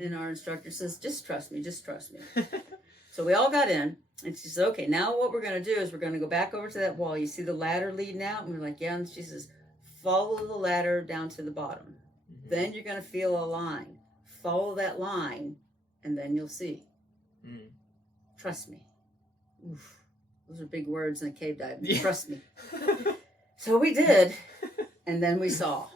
And our instructor says, just trust me. So we all got in, and she said, okay, now what we're going to do is we're going to go back over to that wall. You see the ladder leading out? And we're like, yeah. And she says, follow the ladder down to the bottom. Then you're going to feel a line. Follow that line, and then you'll see. Trust me. Oof. Those are big words in a cave dive. Yeah. Trust me. So we did, and then we saw.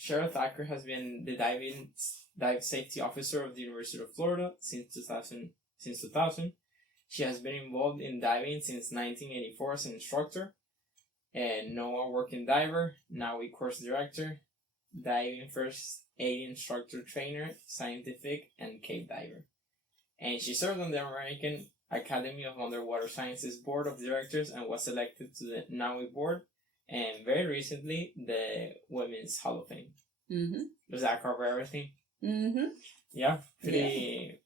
Cheryl Thacker has been the dive safety officer of the University of Florida since 2000. She has been involved in diving since 1984 as an instructor, and NOAA working diver, NAUI Course Director, diving First Aid Instructor Trainer, scientific, and cave diver. And she served on the American Academy of Underwater Sciences Board of Directors and was elected to the NAUI Board, and very recently the Women's Hall of Fame. Does that cover everything? Yeah, pretty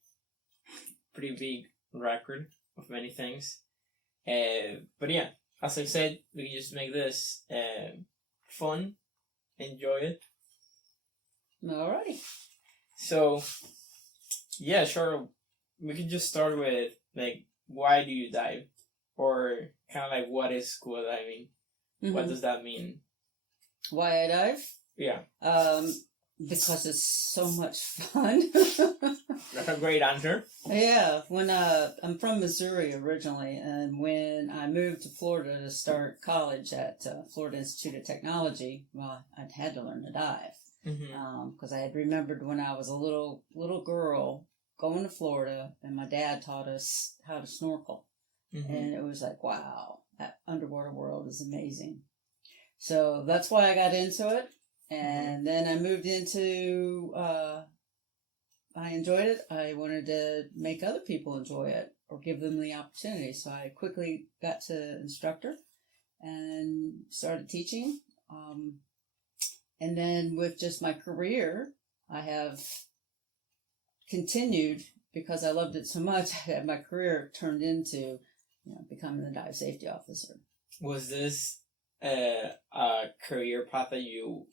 big record of many things. But yeah, as I said, we can just make this fun, enjoy it. Alrighty. So, yeah, sure. We can just start with, like, why do you dive? Or kind of like, what is scuba diving? What does that mean? Why I dive? Yeah. Because it's so much fun. That's a great answer. Yeah. When I'm from Missouri originally, and when I moved to Florida to start college at Florida Institute of Technology, well, I'd had to learn to dive. Because I had remembered when I was a little girl going to Florida, and my dad taught us how to snorkel. And it was like, wow, that underwater world is amazing. So that's why I got into it. And then I moved into, I enjoyed it. I wanted to make other people enjoy it or give them the opportunity. So I quickly got to instructor and started teaching. And then with just my career, I have continued, because I loved it so much, that my career turned into becoming the dive safety officer. Was this a career path that you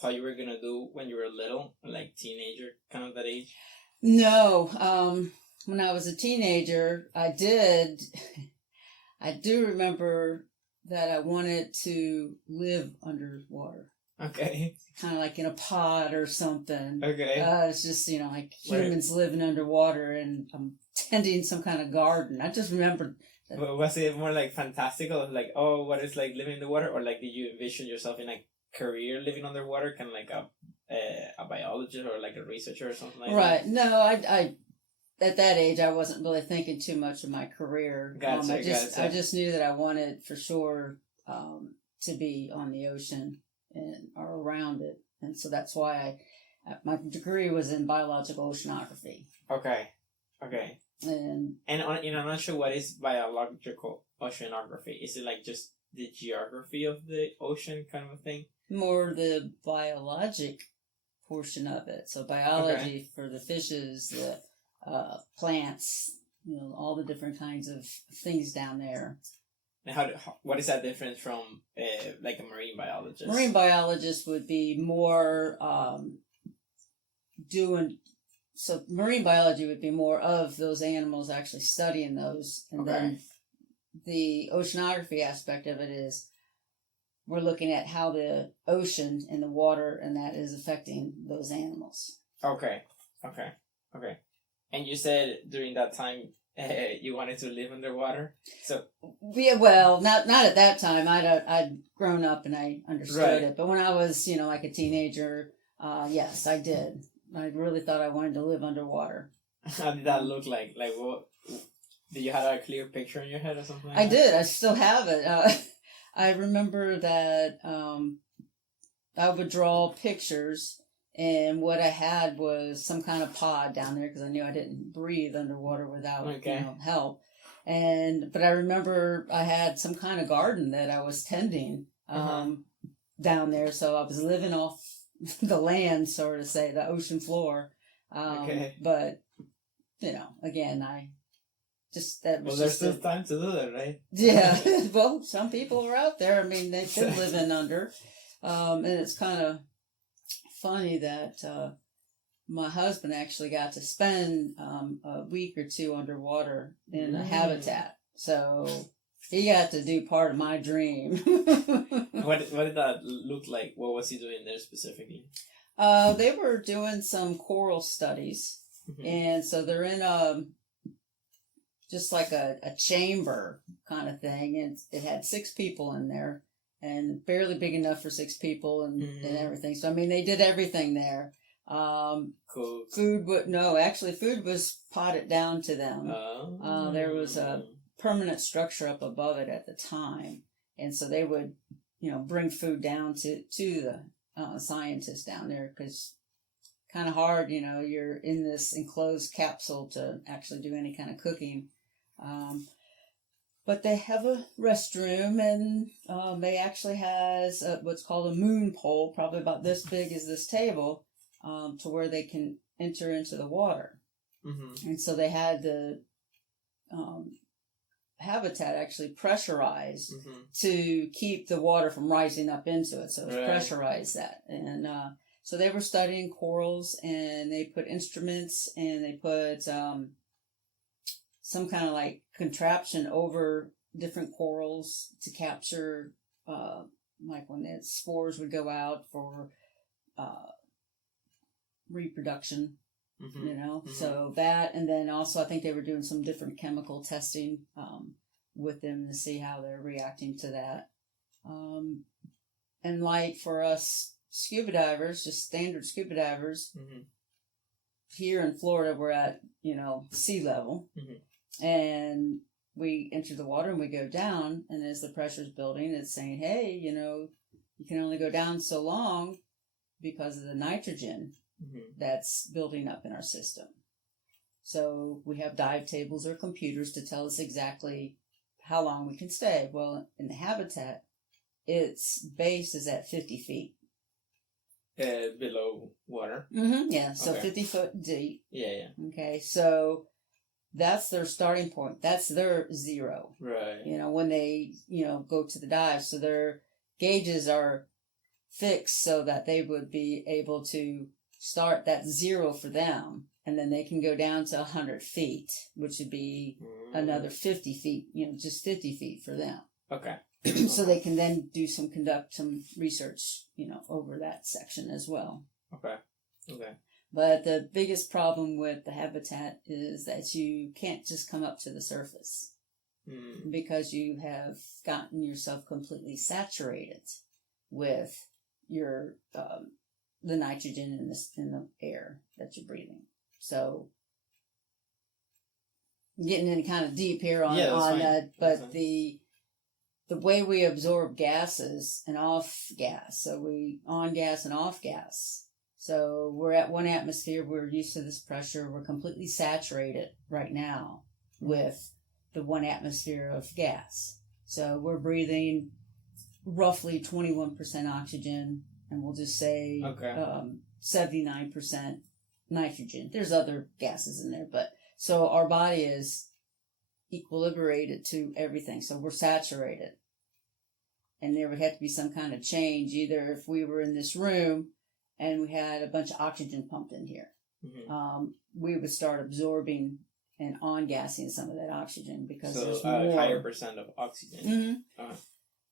thought you were going to do when you were little, like teenager, kind of that age? No. When I was a teenager, I do remember that I wanted to live underwater. Okay. Kind of like in a pod or something. Okay. It's just, like humans living underwater, and I'm tending some kind of garden. I just remember. Was it more like fantastical, like, oh, what is like living in the water? Or like, did you envision yourself in a career living underwater, kind of like a biologist or like a researcher or something like that? Right. No, I at that age, I wasn't really thinking too much of my career. Gotcha. I just knew that I wanted for sure to be on the ocean or around it, and so that's why my degree was in biological oceanography. Okay. And I'm not sure what is biological oceanography. Is it like just the geography of the ocean kind of a thing? More the biologic portion of it. So biology for the fishes, the plants, all the different kinds of things down there. And what is that difference from like a marine biologist? Marine biologist would be more so marine biology would be more of those animals, actually studying those. And then the oceanography aspect of it is we're looking at how the ocean and the water and that is affecting those animals. Okay. And you said during that time you wanted to live underwater? So yeah, well, not at that time. I'd grown up and I understood it. But when I was, like a teenager, yes, I did. I really thought I wanted to live underwater. How did that look like? Like, what? Did you have a clear picture in your head or something like that? I did. I still have it. I remember that I would draw pictures, and what I had was some kind of pod down there because I knew I didn't breathe underwater without help. But I remember I had some kind of garden that I was tending down there, so I was living off the land, so to say, the ocean floor. But again, I just that was. Well, there's still time to do that, right? Yeah. Well, some people are out there. I mean, they've been living under, and it's kind of funny that my husband actually got to spend a week or two underwater in a habitat. So he got to do part of my dream. What did that look like? What was he doing there specifically? They were doing some coral studies. And so they're in just like a chamber kind of thing. And it had 6 people in there and barely big enough for 6 people and everything. So, I mean, they did everything there. Cool. Food was potted down to them. There was a permanent structure up above it at the time, and so they would, bring food down to the scientists down there, because kind of hard, you're in this enclosed capsule to actually do any kind of cooking. But they have a restroom, and they actually has what's called a moon pole, probably about this big as this table, to where they can enter into the water. And so they had the habitat actually pressurized to keep the water from rising up into it. So it pressurized that. And so they were studying corals, and they put instruments, and they put some kind of like contraption over different corals to capture, like when the spores would go out for reproduction, so that, and then also I think they were doing some different chemical testing with them to see how they're reacting to that. And like for us scuba divers, just standard scuba divers, here in Florida, we're at, sea level, and we enter the water and we go down, and as the pressure's building, it's saying, hey, you can only go down so long because of the nitrogen that's building up in our system. So we have dive tables or computers to tell us exactly how long we can stay. Well, in the habitat, its base is at 50 feet. Below water? Yeah, so 50 foot deep. Yeah. Okay, so that's their starting point. That's their zero. Right. When they, go to the dive. So their gauges are fixed so that they would be able to start that zero for them, and then they can go down to 100 feet, which would be another 50 feet, just 50 feet for them. Okay. So they can then conduct some research, over that section as well. Okay. But the biggest problem with the habitat is that you can't just come up to the surface because you have gotten yourself completely saturated with your the nitrogen in the air that you're breathing. So getting in kind of deep here on that, but the way we absorb gases and off gas, so we on gas and off gas. So we're at 1 atmosphere, we're used to this pressure, we're completely saturated right now with the 1 atmosphere of gas. So we're breathing roughly 21% oxygen, and we'll just say 79% nitrogen. There's other gases in there, but so our body is equilibrated to everything. So we're saturated. And there would have to be some kind of change, either if we were in this room and we had a bunch of oxygen pumped in here, we would start absorbing and on-gassing some of that oxygen because there's more. A higher percent of oxygen.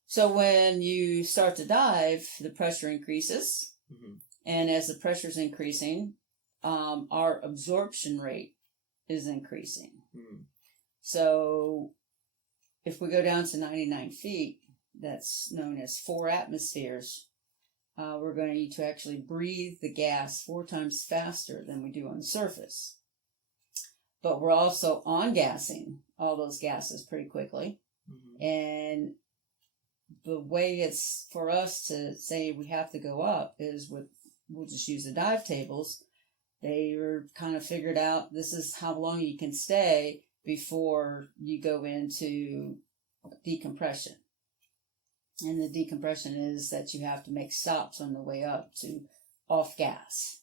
So when you start to dive, the pressure increases. And as the pressure is increasing, our absorption rate is increasing. So if we go down to 99 feet, that's known as 4 atmospheres, we're going to actually breathe the gas 4 times faster than we do on the surface. But we're also on-gassing all those gases pretty quickly. And the way it's for us to say we have to go up is we'll just use the dive tables. They were kind of figured out this is how long you can stay before you go into decompression. And the decompression is that you have to make stops on the way up to off gas.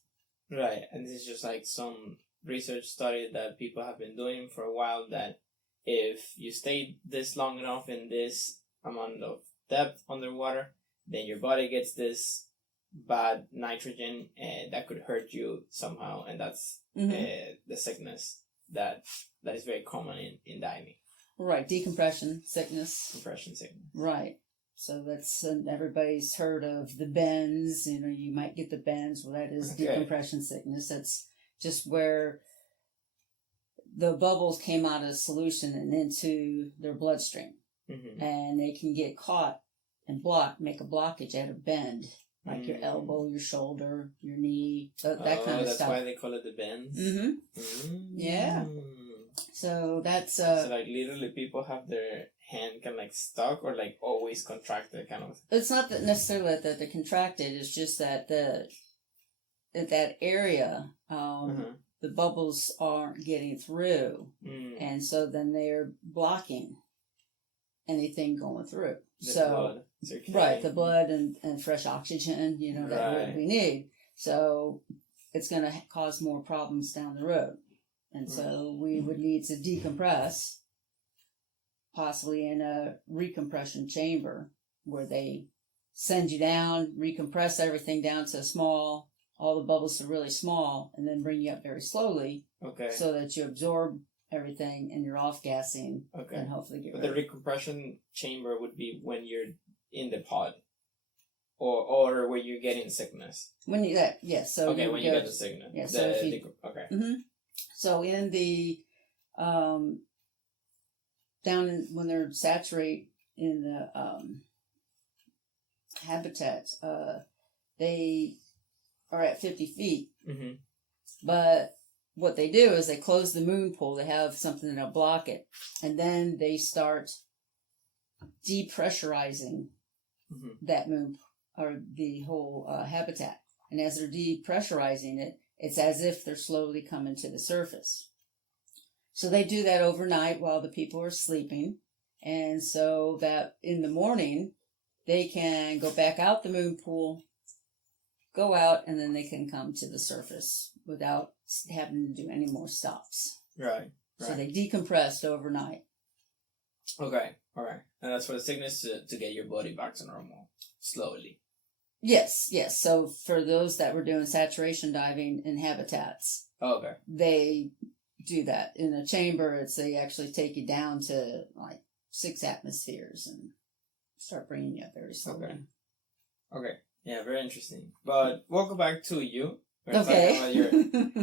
Right, and this is just like some research study that people have been doing for a while, that if you stay this long enough in this amount of depth underwater, then your body gets this bad nitrogen that could hurt you somehow, and that's the sickness that is very common in diving. Right, decompression sickness. Compression sickness. Right. So that's, everybody's heard of the bends. You know, you might get the bends. Well, that is decompression sickness. That's just where the bubbles came out of the solution and into their bloodstream. And they can get caught and make a blockage at a bend, like your elbow, your shoulder, your knee, that kind of stuff. That's why they call it the bends? Yeah. So that's... so like literally people have their hand kind of like stuck or like always contracted kind of. It's not that necessarily that they're contracted. It's just that that area, the bubbles aren't getting through, and so then they're blocking anything going through. Blood. Right, the blood and fresh oxygen, you know, that we need. So it's going to cause more problems down the road, and so we would need to decompress. Possibly in a recompression chamber where they send you down, recompress everything down to all the bubbles to really small, and then bring you up very slowly. Okay. So that you absorb everything and you're off gassing. Okay. And hopefully get rid of it. The recompression chamber would be when you're in the pod. Or when you're getting sickness. When you yes. So okay, when you get the sickness. Yeah, so So in the when they're saturate in the habitats, they are at 50 feet. But what they do is they close the moon pool. They have something that'll block it. And then they start depressurizing that moon or the whole habitat. And as they're depressurizing it, it's as if they're slowly coming to the surface. So they do that overnight while the people are sleeping. And so that in the morning, they can go back out the moon pool, go out, and then they can come to the surface without having to do any more stops. Right. So they decompressed overnight. Okay. All right. And that's for the sickness to get your body back to normal slowly. Yes. So for those that were doing saturation diving in habitats, they do that. In a chamber, they actually take you down to like 6 atmospheres and start bringing you up very slowly. Okay. Yeah, very interesting. But we'll go back to you.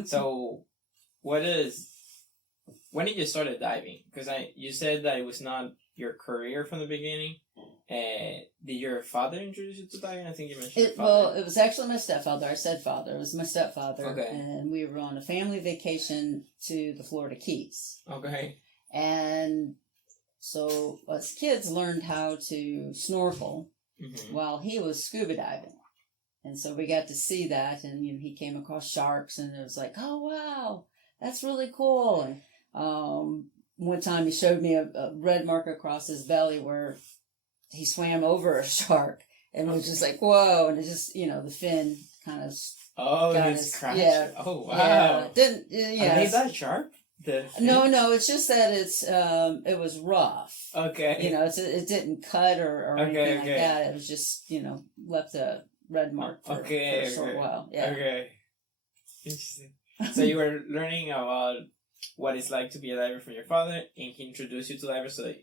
So, when did you start diving? Because you said that it was not your career from the beginning. Did your father introduce you to diving? I think you mentioned your father. Well, it was actually my stepfather. I said father. It was my stepfather. Okay. And we were on a family vacation to the Florida Keys. Okay. And so us kids learned how to snorkel while he was scuba diving. And so we got to see that, and he came across sharks, and it was like, oh, wow, that's really cool. And one time he showed me a red mark across his belly where he swam over a shark, and it was just like, whoa, and it just, the fin kind of... Oh, it's scratched. Yeah. Oh, wow. Yeah. Is that a shark? No, it's just that it was rough. Okay. It didn't cut or anything like that. It was just, left a red mark for a short while. Yeah. Okay. Interesting. So you were learning about what it's like to be a diver from your father, and he introduced you to divers, so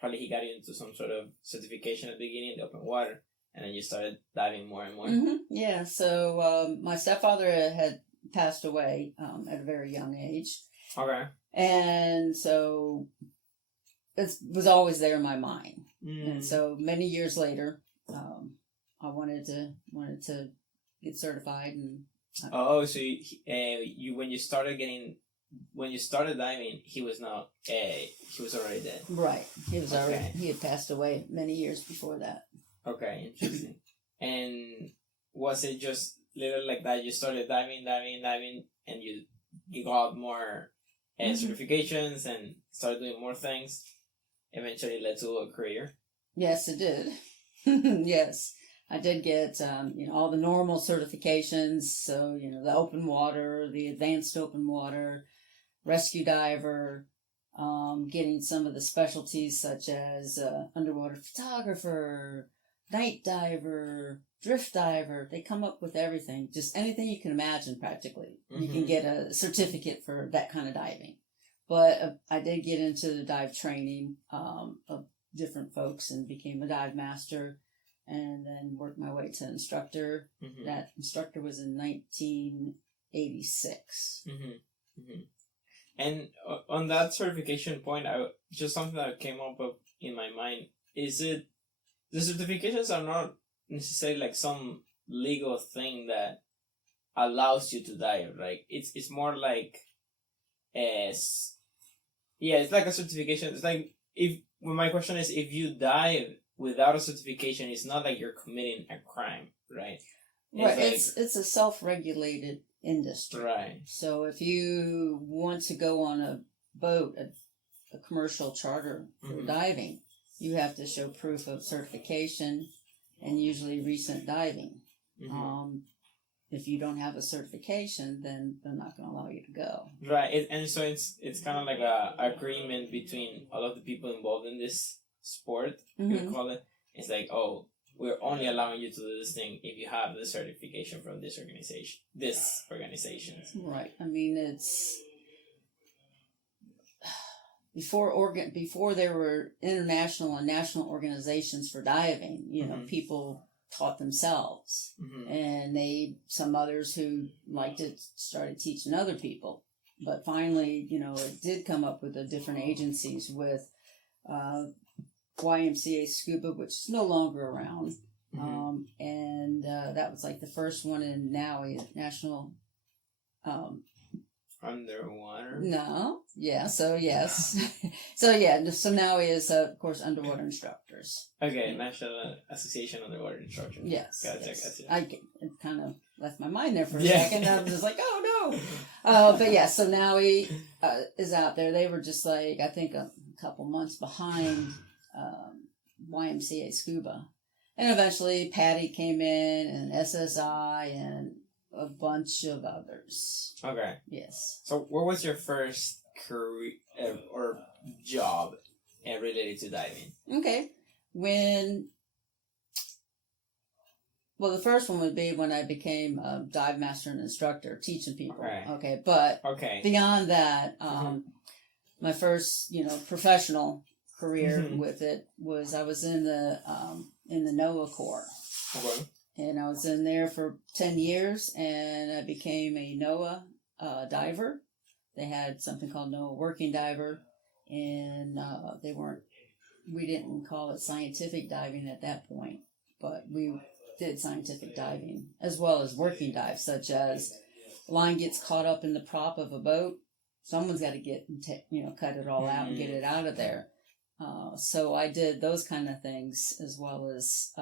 probably he got you into some sort of certification at the beginning in the open water, and then you started diving more and more. Yeah, so my stepfather had passed away at a very young age. Okay. And so it was always there in my mind. And so many years later, I wanted to get certified. And so you when you started diving, he was already dead. Right. He was already. He had passed away many years before that. Okay, interesting. And was it just literally like that? You started diving, and you got more certifications and started doing more things. Eventually led to a career. Yes, it did. Yes, I did get all the normal certifications. So the open water, the advanced open water, rescue diver, getting some of the specialties such as underwater photographer, night diver, drift diver. They come up with everything, just anything you can imagine practically. You can get a certificate for that kind of diving. But I did get into the dive training of different folks and became a dive master, and then worked my way to instructor. That instructor was in 1986. And on that certification point, just something that came up in my mind, is it the certifications are not necessarily like some legal thing that allows you to dive, right? It's more like it's like a certification. It's like my question is, if you dive without a certification, it's not like you're committing a crime, right? It's a self-regulated industry. Right. So if you want to go on a boat, a commercial charter for diving, you have to show proof of certification and usually recent diving. If you don't have a certification, then they're not going to allow you to go. Right. And so it's kind of like a agreement between all of the people involved in this sport, you would call it. It's like, oh, we're only allowing you to do this thing if you have the certification from this organization. Right. I mean, it's before there were international and national organizations for diving. You know, people taught themselves, and some others who liked it started teaching other people. But finally, you know, it did come up with the different agencies with YMCA Scuba, which is no longer around. And that was like the first one in NAUI, National... Underwater? No. Yeah, so yes. So NAUI is, of course, underwater instructors. Okay, National Association Underwater Instructors. Yes. Gotcha. It kind of left my mind there for a second. I was just like, oh no. But yeah, so NAUI is out there. They were just like, I think a couple months behind YMCA Scuba. And eventually Patty came in, and SSI, and a bunch of others. Okay. Yes. So what was your first career or job related to diving? Okay. The first one would be when I became a dive master and instructor, teaching people. Okay. But beyond that, my first, professional career with it was I was in the NOAA Corps. Okay. And I was in there for 10 years, and I became a NOAA diver. They had something called NOAA Working Diver, and we didn't call it scientific diving at that point, but we did scientific diving as well as working dives, such as line gets caught up in the prop of a boat. Someone's got to get cut it all out and get it out of there. So I did those kind of things, as well as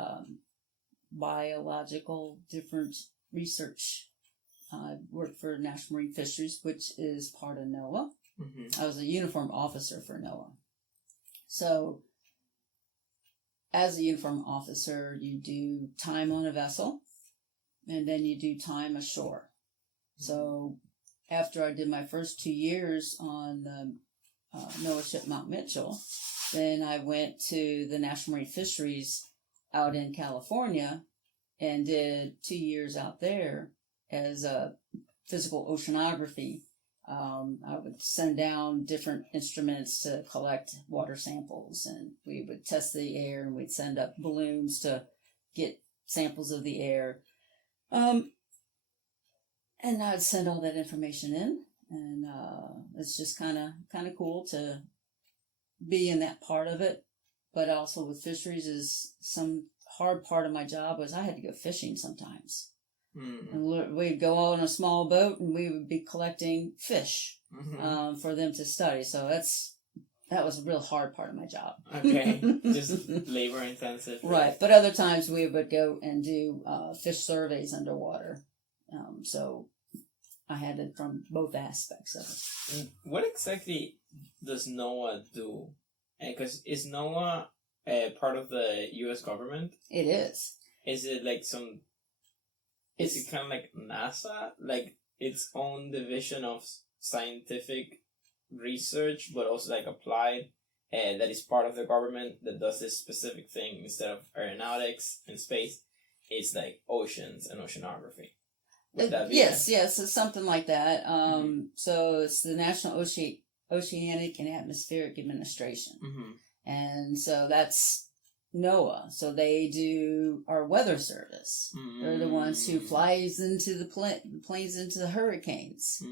biological different research. I worked for National Marine Fisheries, which is part of NOAA. I was a uniform officer for NOAA. So as a uniform officer, you do time on a vessel, and then you do time ashore. So after I did my first 2 years on the NOAA ship Mount Mitchell, then I went to the National Marine Fisheries out in California and did 2 years out there as a physical oceanography. I would send down different instruments to collect water samples, and we would test the air, and we'd send up balloons to get samples of the air. And I'd send all that information in, and it's just kind of cool to be in that part of it. But also with fisheries, is some hard part of my job was I had to go fishing sometimes. And we'd go all in a small boat, and we would be collecting fish for them to study. So that was a real hard part of my job. Okay, just labor intensive. Right, but other times we would go and do fish surveys underwater. So I had it from both aspects of it. What exactly does NOAA do? Because is NOAA part of the U.S. government? It is. Is it like is it kind of like NASA? Like its own division of scientific research, but also like applied, that is part of the government that does this specific thing instead of aeronautics and space? is like oceans and oceanography. Would that be yes, it's something like that. So it's the National Oceanic and Atmospheric Administration. And so that's NOAA. So they do our weather service. They're the ones who flies into the planes into the hurricanes.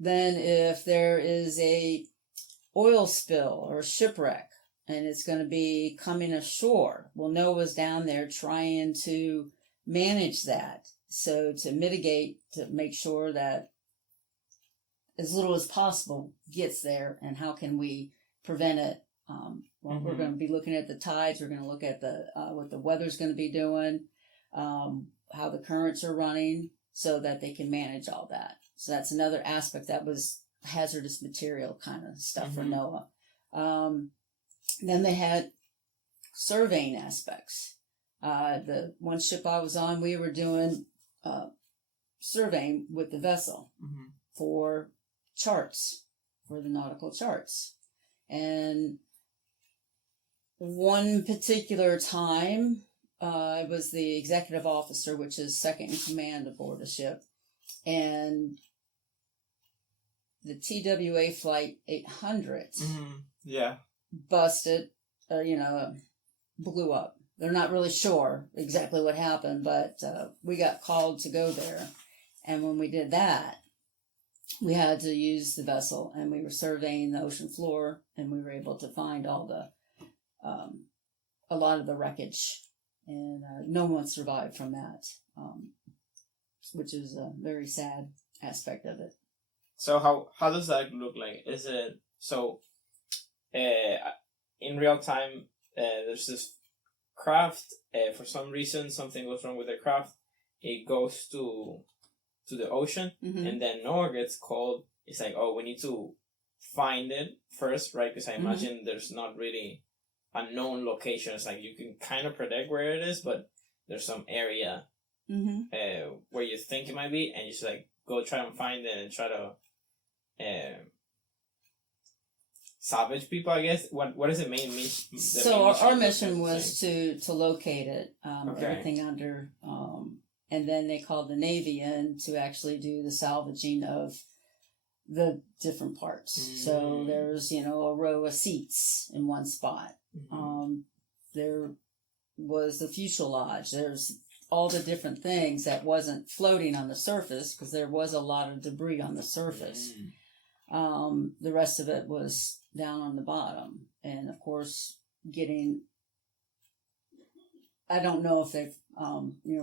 Then if there is a oil spill or shipwreck and it's going to be coming ashore, well, NOAA's down there trying to manage that. So to mitigate, to make sure that as little as possible gets there, and how can we prevent it? We're going to be looking at the tides. We're going to look at the what the weather's going to be doing, how the currents are running, so that they can manage all that. So that's another aspect that was hazardous material kind of stuff for NOAA. Then they had surveying aspects. The one ship I was on, we were doing surveying with the vessel for charts, for the nautical charts. And one particular time, I was the executive officer, which is second in command aboard a ship, and the TWA Flight 800 busted, blew up. They're not really sure exactly what happened, but we got called to go there. And when we did that, we had to use the vessel, and we were surveying the ocean floor, and we were able to find all the, a lot of the wreckage. And no one survived from that, which is a very sad aspect of it. So how does that look like? Is it, so in real time, there's this craft, for some reason something goes wrong with the craft, it goes to the ocean, and then NOAA gets called. It's like, oh, we need to find it first, right? Because I imagine there's not really a known location. It's like you can kind of predict where it is, but there's some area where you think it might be, and you just like go try and find it and try to salvage people, I guess. What does it mean? So our mission was to locate it, everything under, and then they called the Navy in to actually do the salvaging of the different parts. So there's, a row of seats in one spot. There was the fuselage. There's all the different things that wasn't floating on the surface, because there was a lot of debris on the surface. The rest of it was down on the bottom. And of course, I don't know if they've,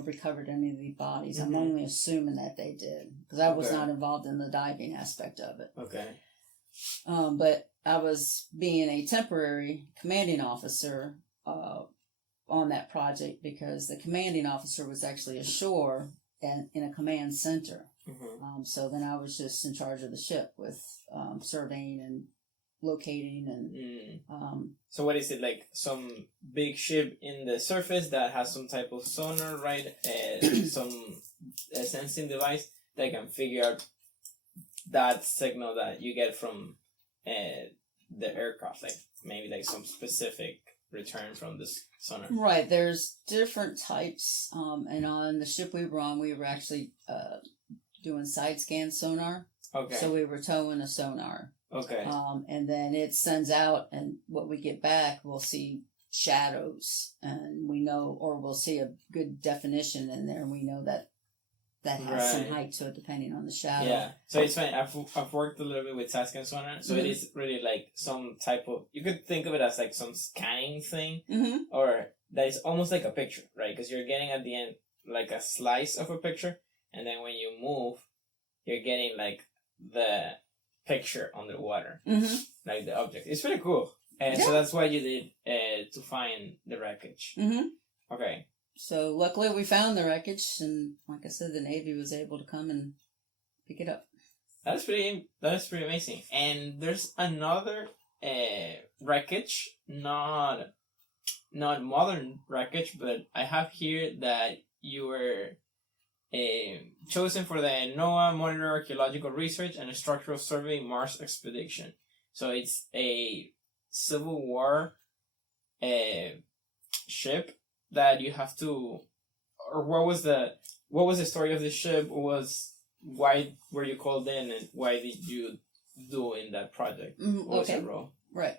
recovered any of the bodies. I'm only assuming that they did, because I was not involved in the diving aspect of it. But I was being a temporary commanding officer on that project, because the commanding officer was actually ashore and in a command center. So then I was just in charge of the ship with surveying and locating and so what is it, like some big ship in the surface that has some type of sonar, right? Some sensing device that can figure out that signal that you get from the aircraft, like maybe like some specific return from this sonar. Right, there's different types, and on the ship we were on, we were actually doing side scan sonar. So we were towing a sonar. And then it sends out, and what we get back, we'll see shadows, and we know, or we'll see a good definition in there, and we know that has some height to it depending on the shadow. Yeah, so it's funny. I've worked a little bit with side scan sonar, so it is really like some type of, you could think of it as like some scanning thing, or that is almost like a picture, right? Because you're getting at the end like a slice of a picture, and then when you move, you're getting like the picture underwater, like the object. It's pretty cool. And so that's what you did to find the wreckage. Okay. So luckily we found the wreckage, and like I said, the Navy was able to come and pick it up. That's pretty amazing. And there's another wreckage, not modern wreckage, but I have here that you were chosen for the NOAA Monitor Archaeological Research and Structural Survey Mars Expedition. So it's a Civil War ship that you have to, or what was the story of the ship? Why were you called in, and why did you do in that project? What was your role? Right.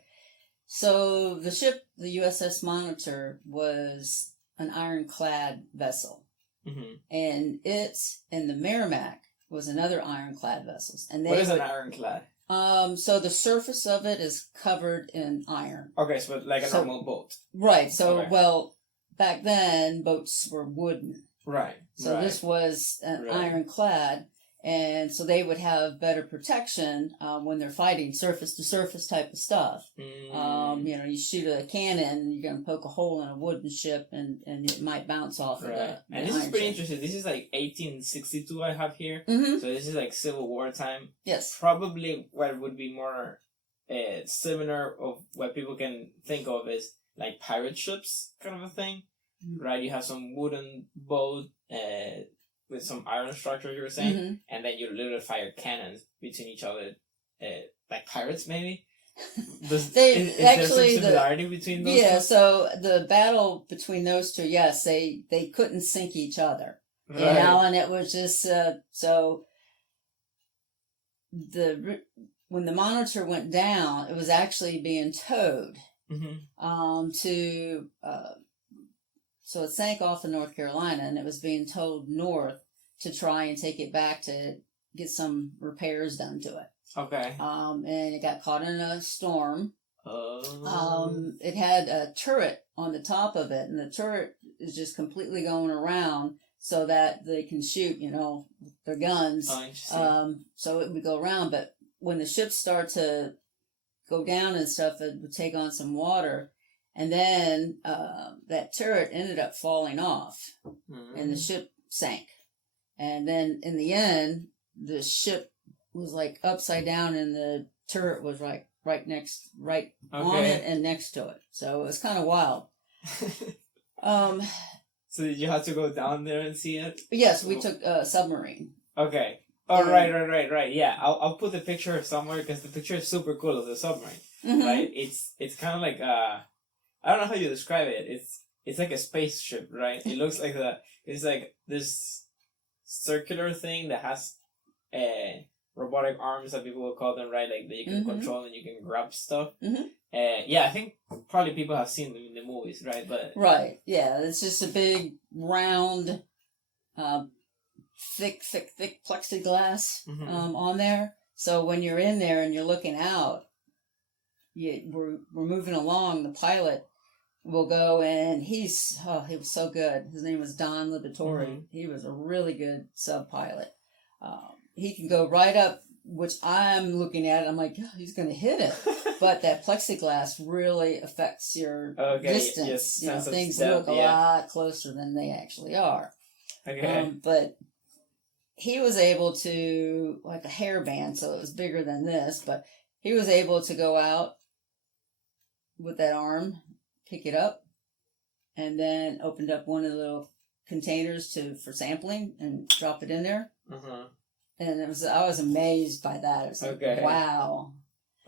So the ship, the USS Monitor, was an ironclad vessel, and the Merrimack was another ironclad vessel. And what is an ironclad? So the surface of it is covered in iron. Okay, so like a normal boat. Right. So well, back then boats were wooden. Right. So this was an ironclad. And so they would have better protection when they're fighting surface-to-surface type of stuff. You shoot a cannon, you're going to poke a hole in a wooden ship, and it might bounce off of that. And this is pretty interesting. This is like 1862 I have here. So this is like Civil War time. Yes. Probably what would be more similar of what people can think of is like pirate ships kind of a thing. Right? You have some wooden boat, with some iron structure, you were saying, and then you literally fire cannons between each other, like pirates, maybe. Is there some similarity between those? Yeah, so the battle between those two, yes, they couldn't sink each other, and it was just so. When the Monitor went down, it was actually being towed to. So it sank off in North Carolina, and it was being towed north to try and take it back to get some repairs done to it. Okay. And it got caught in a storm. It had a turret on the top of it, and the turret is just completely going around so that they can shoot, their guns. Oh, interesting. So it would go around, but when the ships start to go down and stuff, it would take on some water. And then that turret ended up falling off, and the ship sank. And then in the end, the ship was like upside down, and the turret was right on it and next to it. So it was kind of wild. So did you have to go down there and see it? Yes, we took a submarine. Okay. Oh, right. Yeah, I'll put the picture somewhere because the picture is super cool of the submarine. Right? It's kind of like I don't know how you describe it. It's like a spaceship, right? It looks like it's like this circular thing that has robotic arms that people will call them, right? Like that you can control and you can grab stuff. Yeah, I think probably people have seen them in the movies, right? But yeah, it's just a big round, thick plexiglass on there. So when you're in there and you're looking out, we're moving along. The pilot will go, and he was so good. His name was Don Liberatore. He was a really good sub pilot. He can go right up, which I'm looking at. I'm like, he's going to hit it. But that plexiglass really affects your distance. Yes, things look a lot closer than they actually are. Okay. But he was able to, like a hairband, so it was bigger than this, but he was able to go out with that arm, pick it up, and then opened up one of the little containers for sampling and drop it in there. And I was amazed by that. It was like, wow.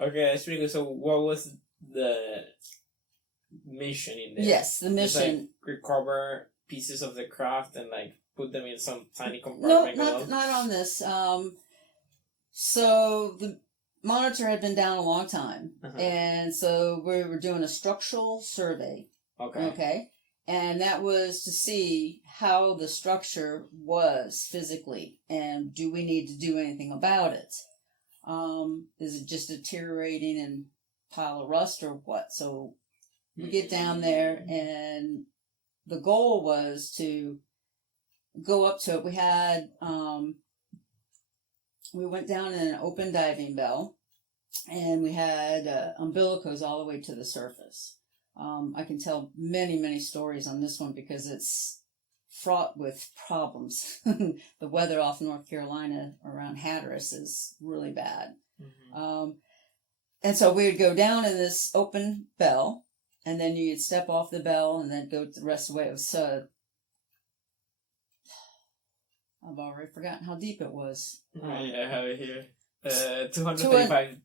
Okay, that's pretty good. So what was the mission in there? Yes, the mission. Just, recover pieces of the craft and put them in some tiny compartment? No, not on this. So the Monitor had been down a long time, and so we were doing a structural survey. Okay. And that was to see how the structure was physically, and do we need to do anything about it? Is it just deteriorating and pile of rust or what? So we get down there, and the goal was to go up to it. We had, we went down in an open diving bell, and we had umbilicals all the way to the surface. I can tell many, many stories on this one because it's fraught with problems. The weather off North Carolina around Hatteras is really bad. And so we would go down in this open bell, and then you'd step off the bell and then go the rest of the way. It was I've already forgotten how deep it was. I have it here. 235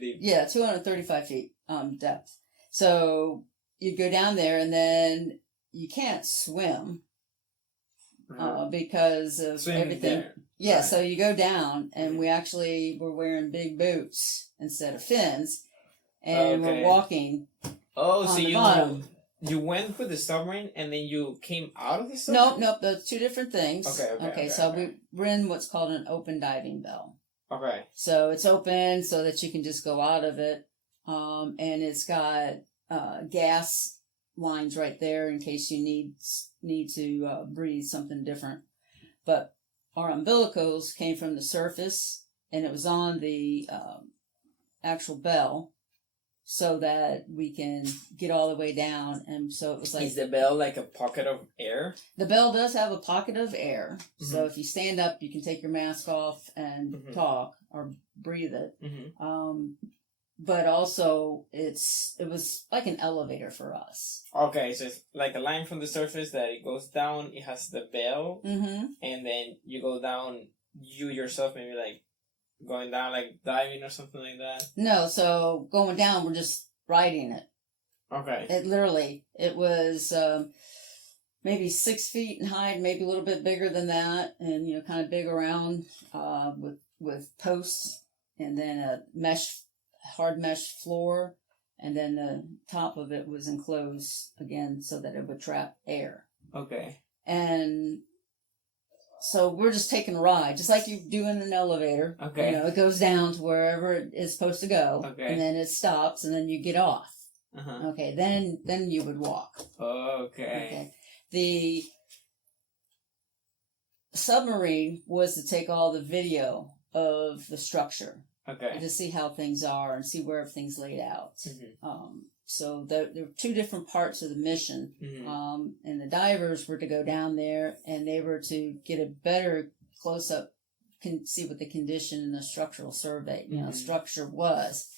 deep. Yeah, 235 feet depth. So you'd go down there, and then you can't swim because of everything. There. Yeah, so you go down, and we actually were wearing big boots instead of fins, and we're walking. Oh, so the bottom. you went with the submarine, and then you came out of the submarine? Nope, those two different things. Okay. We're in what's called an open diving bell. Okay. So it's open so that you can just go out of it, and it's got gas lines right there in case you need to breathe something different. But our umbilicals came from the surface, and it was on the actual bell, so that we can get all the way down. And so it was like... Is the bell like a pocket of air? The bell does have a pocket of air. Mm-hmm. So if you stand up, you can take your mask off and talk or breathe it. Mm-hmm. But also, it was like an elevator for us. Okay, so it's like a line from the surface that it goes down. It has the bell. Mm-hmm. And then you go down, you yourself maybe like going down, like diving or something like that? No, so going down, we're just riding it. Okay. It was maybe 6 feet in height, maybe a little bit bigger than that, and kind of big around with posts, and then a hard mesh floor, and then the top of it was enclosed again so that it would trap air. Okay. And so we're just taking a ride, just like you do in an elevator. Okay. It goes down to wherever it is supposed to go. Okay. And then it stops, and then you get off. Uh-huh. Okay, then you would walk. Okay. The submarine was to take all the video of the structure. Okay. To see how things are and see where everything's laid out. Mm-hmm. So there were two different parts of the mission. Mm-hmm. And the divers were to go down there, and they were to get a better close-up, can see what the condition and the structural survey, structure was.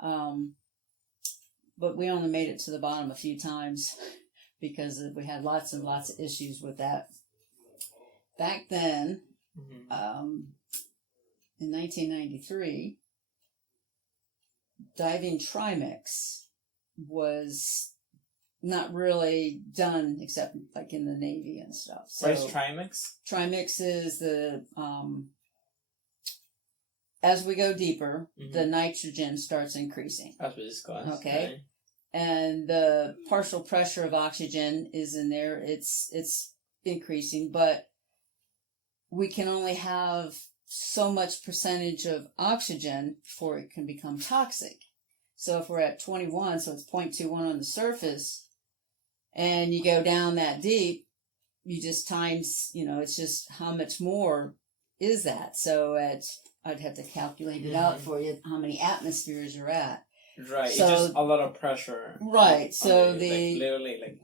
But we only made it to the bottom a few times because we had lots and lots of issues with that. Back then, in 1993, diving trimix was not really done except like in the Navy and stuff. So what is trimix? Trimix is the as we go deeper, the nitrogen starts increasing. As we discussed. Okay. Right. And the partial pressure of oxygen is in there. It's increasing, but we can only have so much percentage of oxygen before it can become toxic. So if we're at 21, so it's 0.21 on the surface, and you go down that deep, you just times, it's just how much more is that. So I'd have to calculate it out for you, how many atmospheres you're at. Right, so, it's just a lot of pressure. Right, so like literally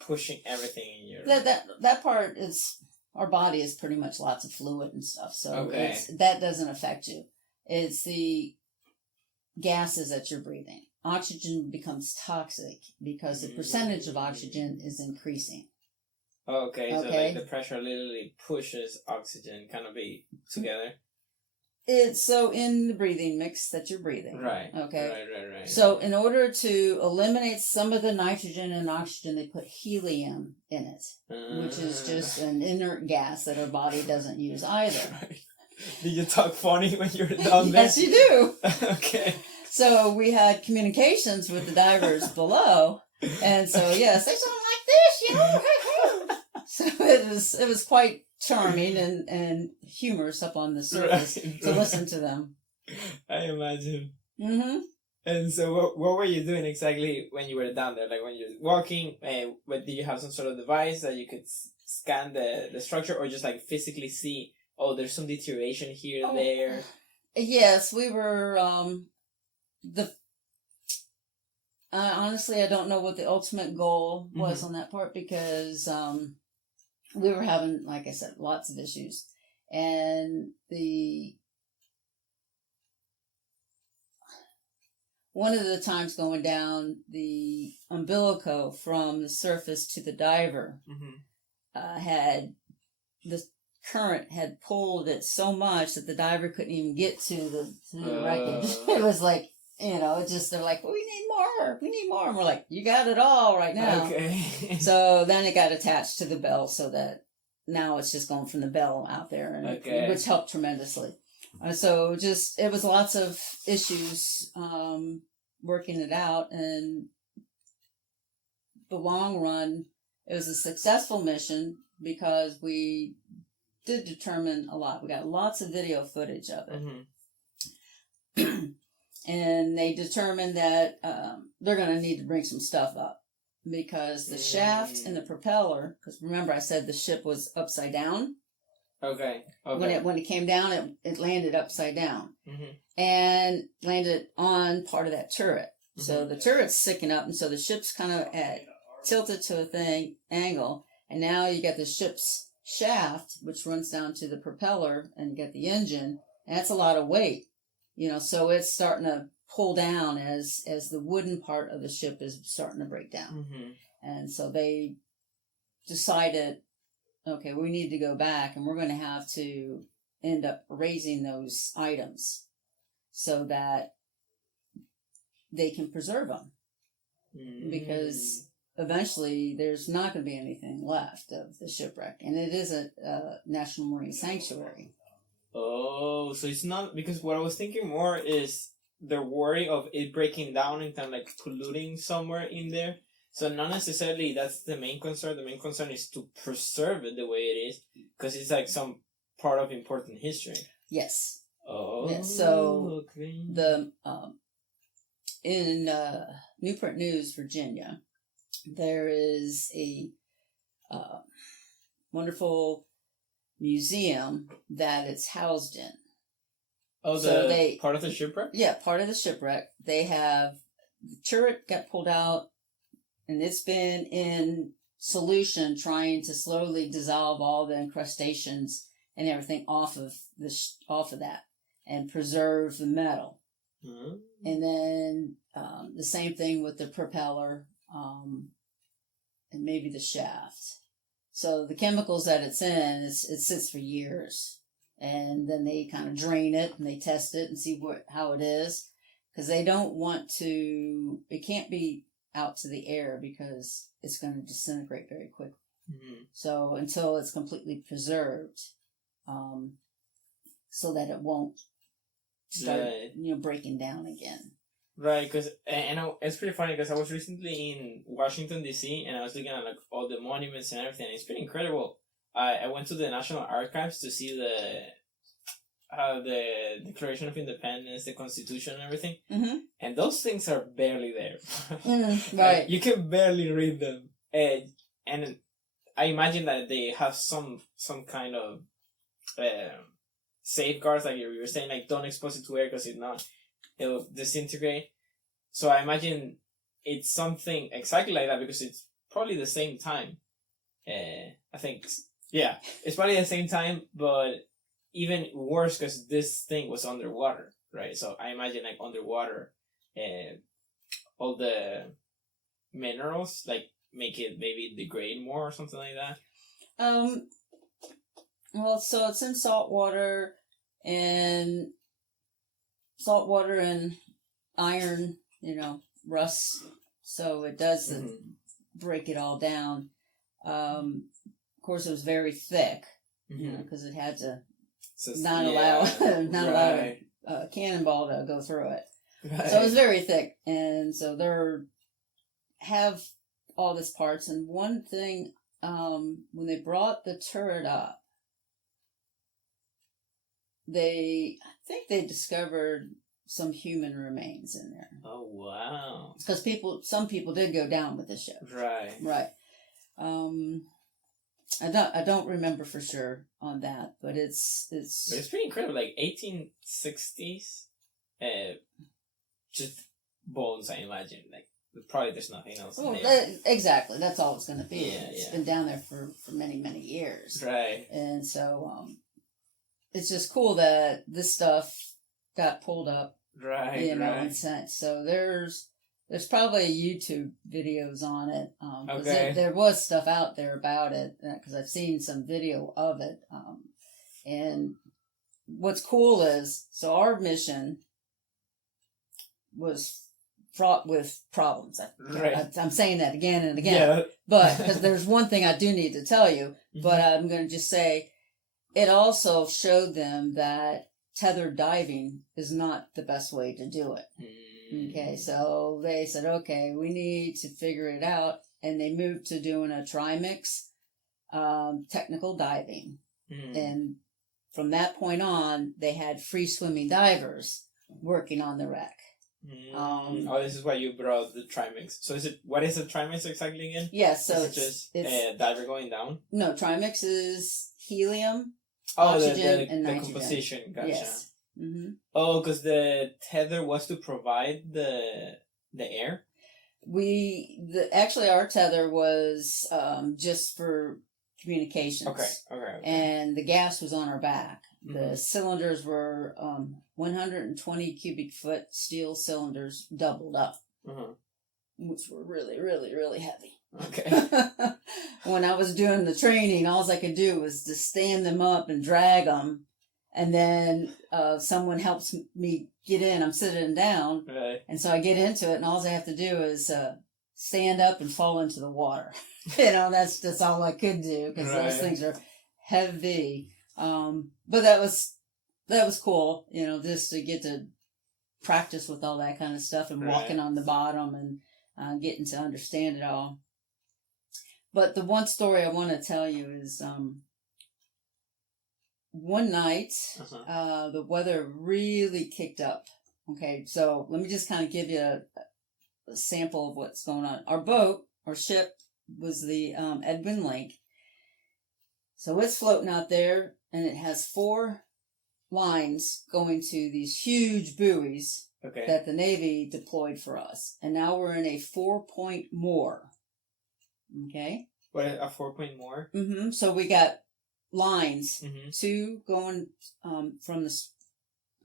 pushing everything in your... That part is... Our body is pretty much lots of fluid and stuff, so that doesn't affect you. It's the gases that you're breathing. Oxygen becomes toxic because the percentage of oxygen is increasing. Okay, so like the pressure literally pushes oxygen kind of be together. It's so in the breathing mix that you're breathing. Right. Okay. Right. So in order to eliminate some of the nitrogen and oxygen, they put helium in it, which is just an inert gas that our body doesn't use either. Right. Did you talk funny when you were down there? Yes, you do. Okay. So we had communications with the divers below, and so yes, they sound like this, So it was quite charming and humorous up on the surface to listen to them. I imagine. Mm-hmm. And so what were you doing exactly when you were down there? Like when you're walking, did you have some sort of device that you could scan the structure, or just like physically see, there's some deterioration here and there? Yes, we were, honestly, I don't know what the ultimate goal was on that part because, we were having, like I said, lots of issues. And one of the times going down, the umbilical from the surface to the diver had the current pulled it so much that the diver couldn't even get to the wreckage. It was like it's just, they're like, well, we need more. And we're like, you got it all right now. Okay. So then it got attached to the bell so that now it's just going from the bell out there, and which helped tremendously. So it was lots of issues working it out, and the long run, it was a successful mission because we did determine a lot. We got lots of video footage of it. Mm-hmm. And they determined that they're going to need to bring some stuff up because the shaft and the propeller, because remember I said the ship was upside down? Okay. When it came down, it landed upside down. Mm-hmm. And landed on part of that turret. Mm-hmm. So the turret's sticking up, and so the ship's kind of tilted to a angle, and now you got the ship's shaft, which runs down to the propeller, and you got the engine, and that's a lot of weight. So it's starting to pull down as the wooden part of the ship is starting to break down. Mm-hmm. And so they decided, okay, we need to go back, and we're going to have to end up raising those items so that they can preserve them. Mm-hmm. Because eventually there's not going to be anything left of the shipwreck, and it is a National Marine Sanctuary. Oh, so it's not, because what I was thinking more is the worry of it breaking down and kind of like polluting somewhere in there. So not necessarily that's the main concern. The main concern is to preserve it the way it is, because it's like some part of important history. Yes. Oh. Yeah, so okay. In Newport News, Virginia, there is a wonderful museum that it's housed in. Oh, part of the shipwreck? Yeah, part of the shipwreck. They have, the turret got pulled out, and it's been in solution trying to slowly dissolve all the incrustations and everything off of that and preserve the metal. Mm-hmm. And then the same thing with the propeller and maybe the shaft. So the chemicals that it's in, it sits for years, and then they kind of drain it and they test it and see how it is, because they don't want to. It can't be out to the air because it's going to disintegrate very quickly. Mm-hmm. So until it's completely preserved, so that it won't start, breaking down again. Right, because it's pretty funny because I was recently in Washington D.C. and I was looking at like all the monuments and everything. It's pretty incredible. I went to the National Archives to see the Declaration of Independence, the Constitution, and everything. Mm-hmm. And those things are barely there. Mm, right, like, you can barely read them, and I imagine that they have some kind of safeguards, like you were saying, like don't expose it to air because if not, it'll disintegrate. So I imagine it's something exactly like that because it's probably the same time. I think, yeah, it's probably the same time, but even worse because this thing was underwater, right? So I imagine like underwater, all the minerals like make it maybe degrade more or something like that. Well, so it's in salt water and iron, rust. So it does break it all down. Of course, it was very thick, because it had to not allow a cannonball to go through it. Right. So it was very thick, and so there have all these parts. And one thing, when they brought the turret up, I think they discovered some human remains in there. Oh wow! Because some people did go down with the ship. Right. Right. I don't remember for sure on that, but it's pretty incredible. Like 1860s, just bones. I imagine like probably there's nothing else. Well, exactly. That's all it's going to be. Yeah, it's been down there for many, many years. Right. And so it's just cool that this stuff got pulled up. Right. And sent. So there's probably YouTube videos on it. Okay. There was stuff out there about it because I've seen some video of it. And what's cool is, so our mission, was fraught with problems. I'm saying that again and again. Yeah. But because there's one thing I do need to tell you, but I'm going to just say it also showed them that tethered diving is not the best way to do it. Okay, so they said, okay, we need to figure it out. And they moved to doing a trimix, technical diving. And from that point on, they had free swimming divers working on the wreck. This is why you brought the trimix. So what is a trimix exactly again? Yes, so it's just a diver going down? No, trimix is helium, oxygen, and nitrogen. The composition, gotcha. Yes. Oh, because the tether was to provide the air? Actually our tether was just for communications. Okay. And the gas was on our back. The cylinders were 120 cubic foot steel cylinders doubled up, which were really, really, really heavy. Okay. When I was doing the training, all I could do was to stand them up and drag them. And then someone helps me get in. I'm sitting down. Right. And so I get into it, and all I have to do is stand up and fall into the water. That's all I could do, because those things are heavy. But that was cool, just to get to practice with all that kind of stuff and walking on the bottom and getting to understand it all. But the one story I want to tell you is one night the weather really kicked up. Okay, so let me just kind of give you a sample of what's going on. Our boat, our ship, was the Edwin Link. So it's floating out there, and it has 4 lines going to these huge buoys that the Navy deployed for us. And now we're in a 4-point moor. Okay? What, a 4-point moor? So we got lines, 2 going from the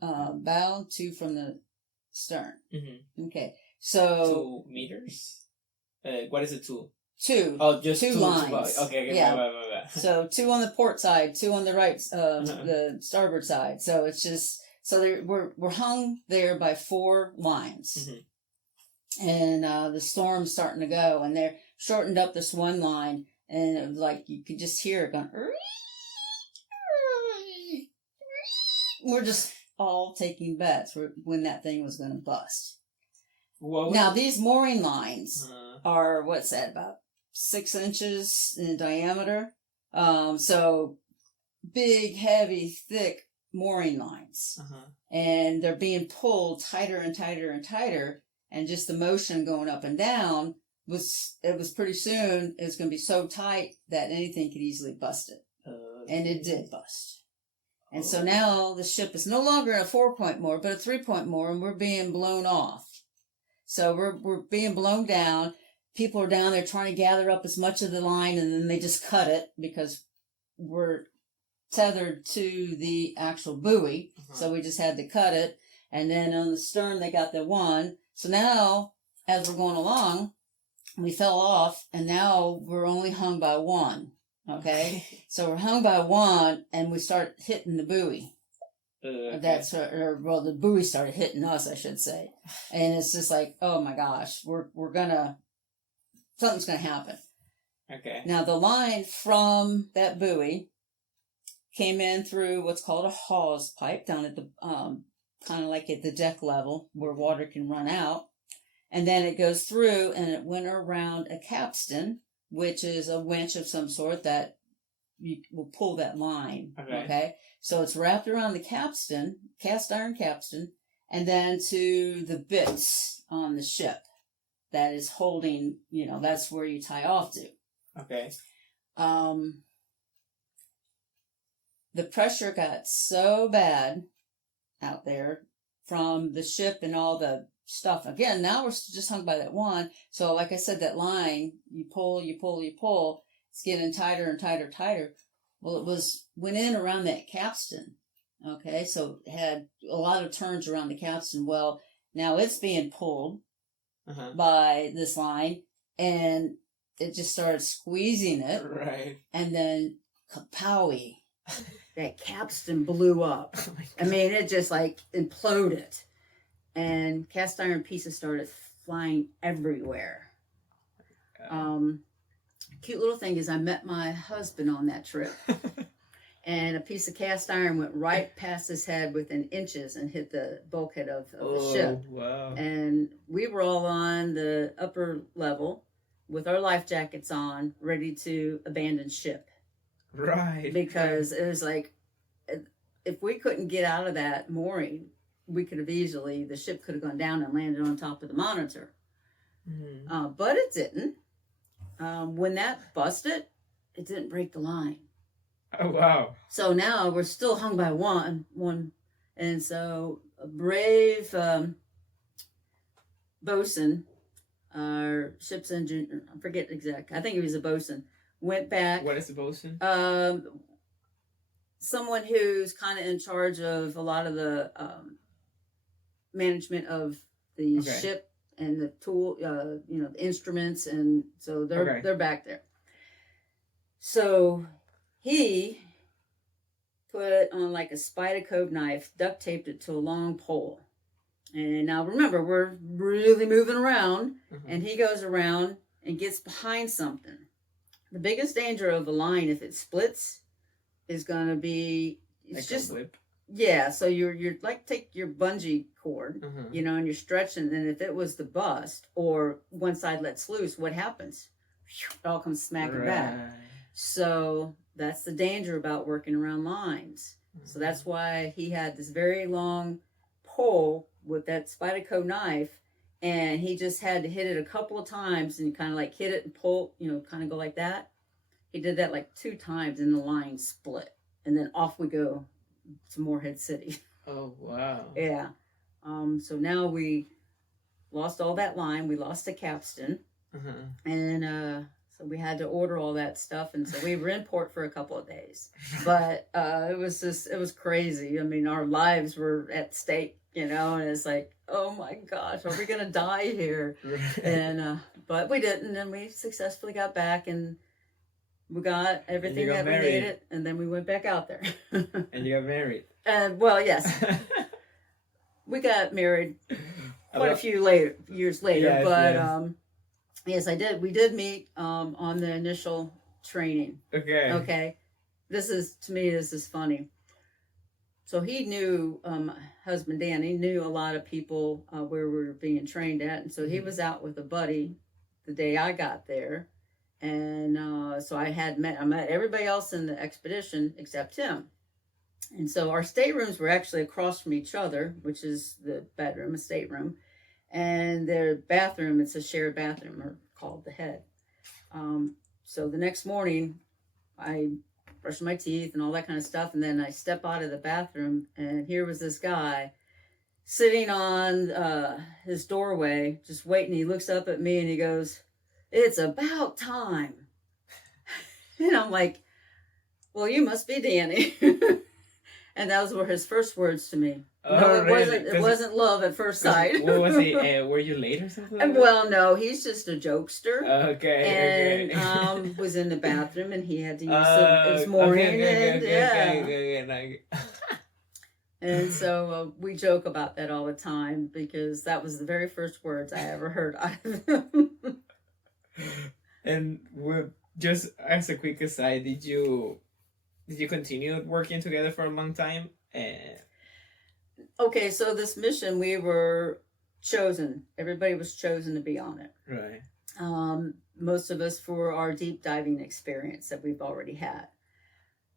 bow, 2 from the stern. Okay. So 2 meters? What is it, 2? 2. Oh, just 2 lines. Okay. Yeah. So 2 on the port side, 2 on the right, the starboard side. So it's just we're hung there by 4 lines, and the storm's starting to go, and they're shortened up this one line, and it was like you could just hear it going. We're just all taking bets when that thing was going to bust. Now these mooring lines are about 6 inches in diameter. So big, heavy, thick mooring lines. And they're being pulled tighter and tighter and tighter. And just the motion going up and down was pretty soon, it was going to be so tight that anything could easily bust it. And it did bust. And so now the ship is no longer a 4-point moor, but a 3-point moor, and we're being blown off. So we're being blown down. People are down there trying to gather up as much of the line, and then they just cut it because we're tethered to the actual buoy. So we just had to cut it. And then on the stern, they got the one. So now, as we're going along, we fell off, and now we're only hung by 1. Okay? So we're hung by 1, and we start hitting the buoy. The buoy started hitting us, I should say. And it's just like, oh my gosh, something's gonna happen. Okay. Now the line from that buoy came in through what's called a hawse pipe down at the kind of like at the deck level where water can run out, and then it goes through and it went around a capstan, which is a winch of some sort that you will pull that line. Okay. So it's wrapped around the capstan, cast iron capstan, and then to the bits on the ship that is holding, that's where you tie off to. Okay. The pressure got so bad out there from the ship and all the stuff. Again, now we're just hung by that one. So like I said, that line, you pull, it's getting tighter and tighter, tighter. Well, went in around that capstan. Okay, so it had a lot of turns around the capstan. Well, now it's being pulled by this line, and it just started squeezing it. Right. And then, kapowie, that capstan blew up. I mean, it just like imploded. and cast iron pieces started flying everywhere. Cute little thing is I met my husband on that trip. And a piece of cast iron went right past his head within inches and hit the bulkhead of the ship. Wow. And we were all on the upper level with our life jackets on, ready to abandon ship. Right. Because it was like, if we couldn't get out of that mooring, we could have the ship could have gone down and landed on top of the monitor. Mm-hmm. But it didn't. When that busted, it didn't break the line. Oh, wow. So now we're still hung by one. And so a brave bosun, our ship's engine, I forget exactly, I think he was a bosun, went back. What is a bosun? Someone who's kind of in charge of a lot of the management of the ship and the tool, the instruments, and so they're back there. So he put on like a Spyderco knife, duct taped it to a long pole. And now remember, we're really moving around, and he goes around and gets behind something. The biggest danger of a line, if it splits, is going to be, it's like just, a whip. Yeah, so you're like, take your bungee cord, and you're stretching, and if it was the bust, or one side lets loose, what happens? It all comes smacking back. So that's the danger about working around lines. So that's why he had this very long pole with that Spyderco knife, and he just had to hit it a couple of times and kind of like hit it and pull, kind of go like that. He did that like 2 times and the line split, and then off we go to Morehead City. Oh, wow. Yeah. So now we lost all that line. We lost the capstan. And so we had to order all that stuff. And so we were in port for a couple of days. But it was crazy. I mean, our lives were at stake, and it's like, oh my gosh, are we going to die here? And but we didn't. And we successfully got back, and we got everything that we needed, and then we went back out there. And you got married. Well, yes. We got married quite a few years later. Yes, but yes, I did. We did meet on the initial training. Okay. This is funny. So he knew, husband Dan, he knew a lot of people where we were being trained at. And so he was out with a buddy the day I got there. And so I met everybody else in the expedition except him. And so our staterooms were actually across from each other, which is the bedroom, a stateroom. And their bathroom, it's a shared bathroom, or called the head. So the next morning, I brushed my teeth and all that kind of stuff. And then I step out of the bathroom, and here was this guy sitting on his doorway, just waiting. He looks up at me and he goes, "It's about time." And I'm like, "Well, you must be Danny." And those were his first words to me. Oh, no, really? It wasn't love at first sight. What was he? Were you late or something? Like well, no, he's just a jokester. Okay. And was in the bathroom, and he had to use his mooring. And so we joke about that all the time, because that was the very first words I ever heard out of him. And just as a quick aside, did you continue working together for a long time? Okay, so this mission, we were chosen. Everybody was chosen to be on it. Right. Most of us for our deep diving experience that we've already had.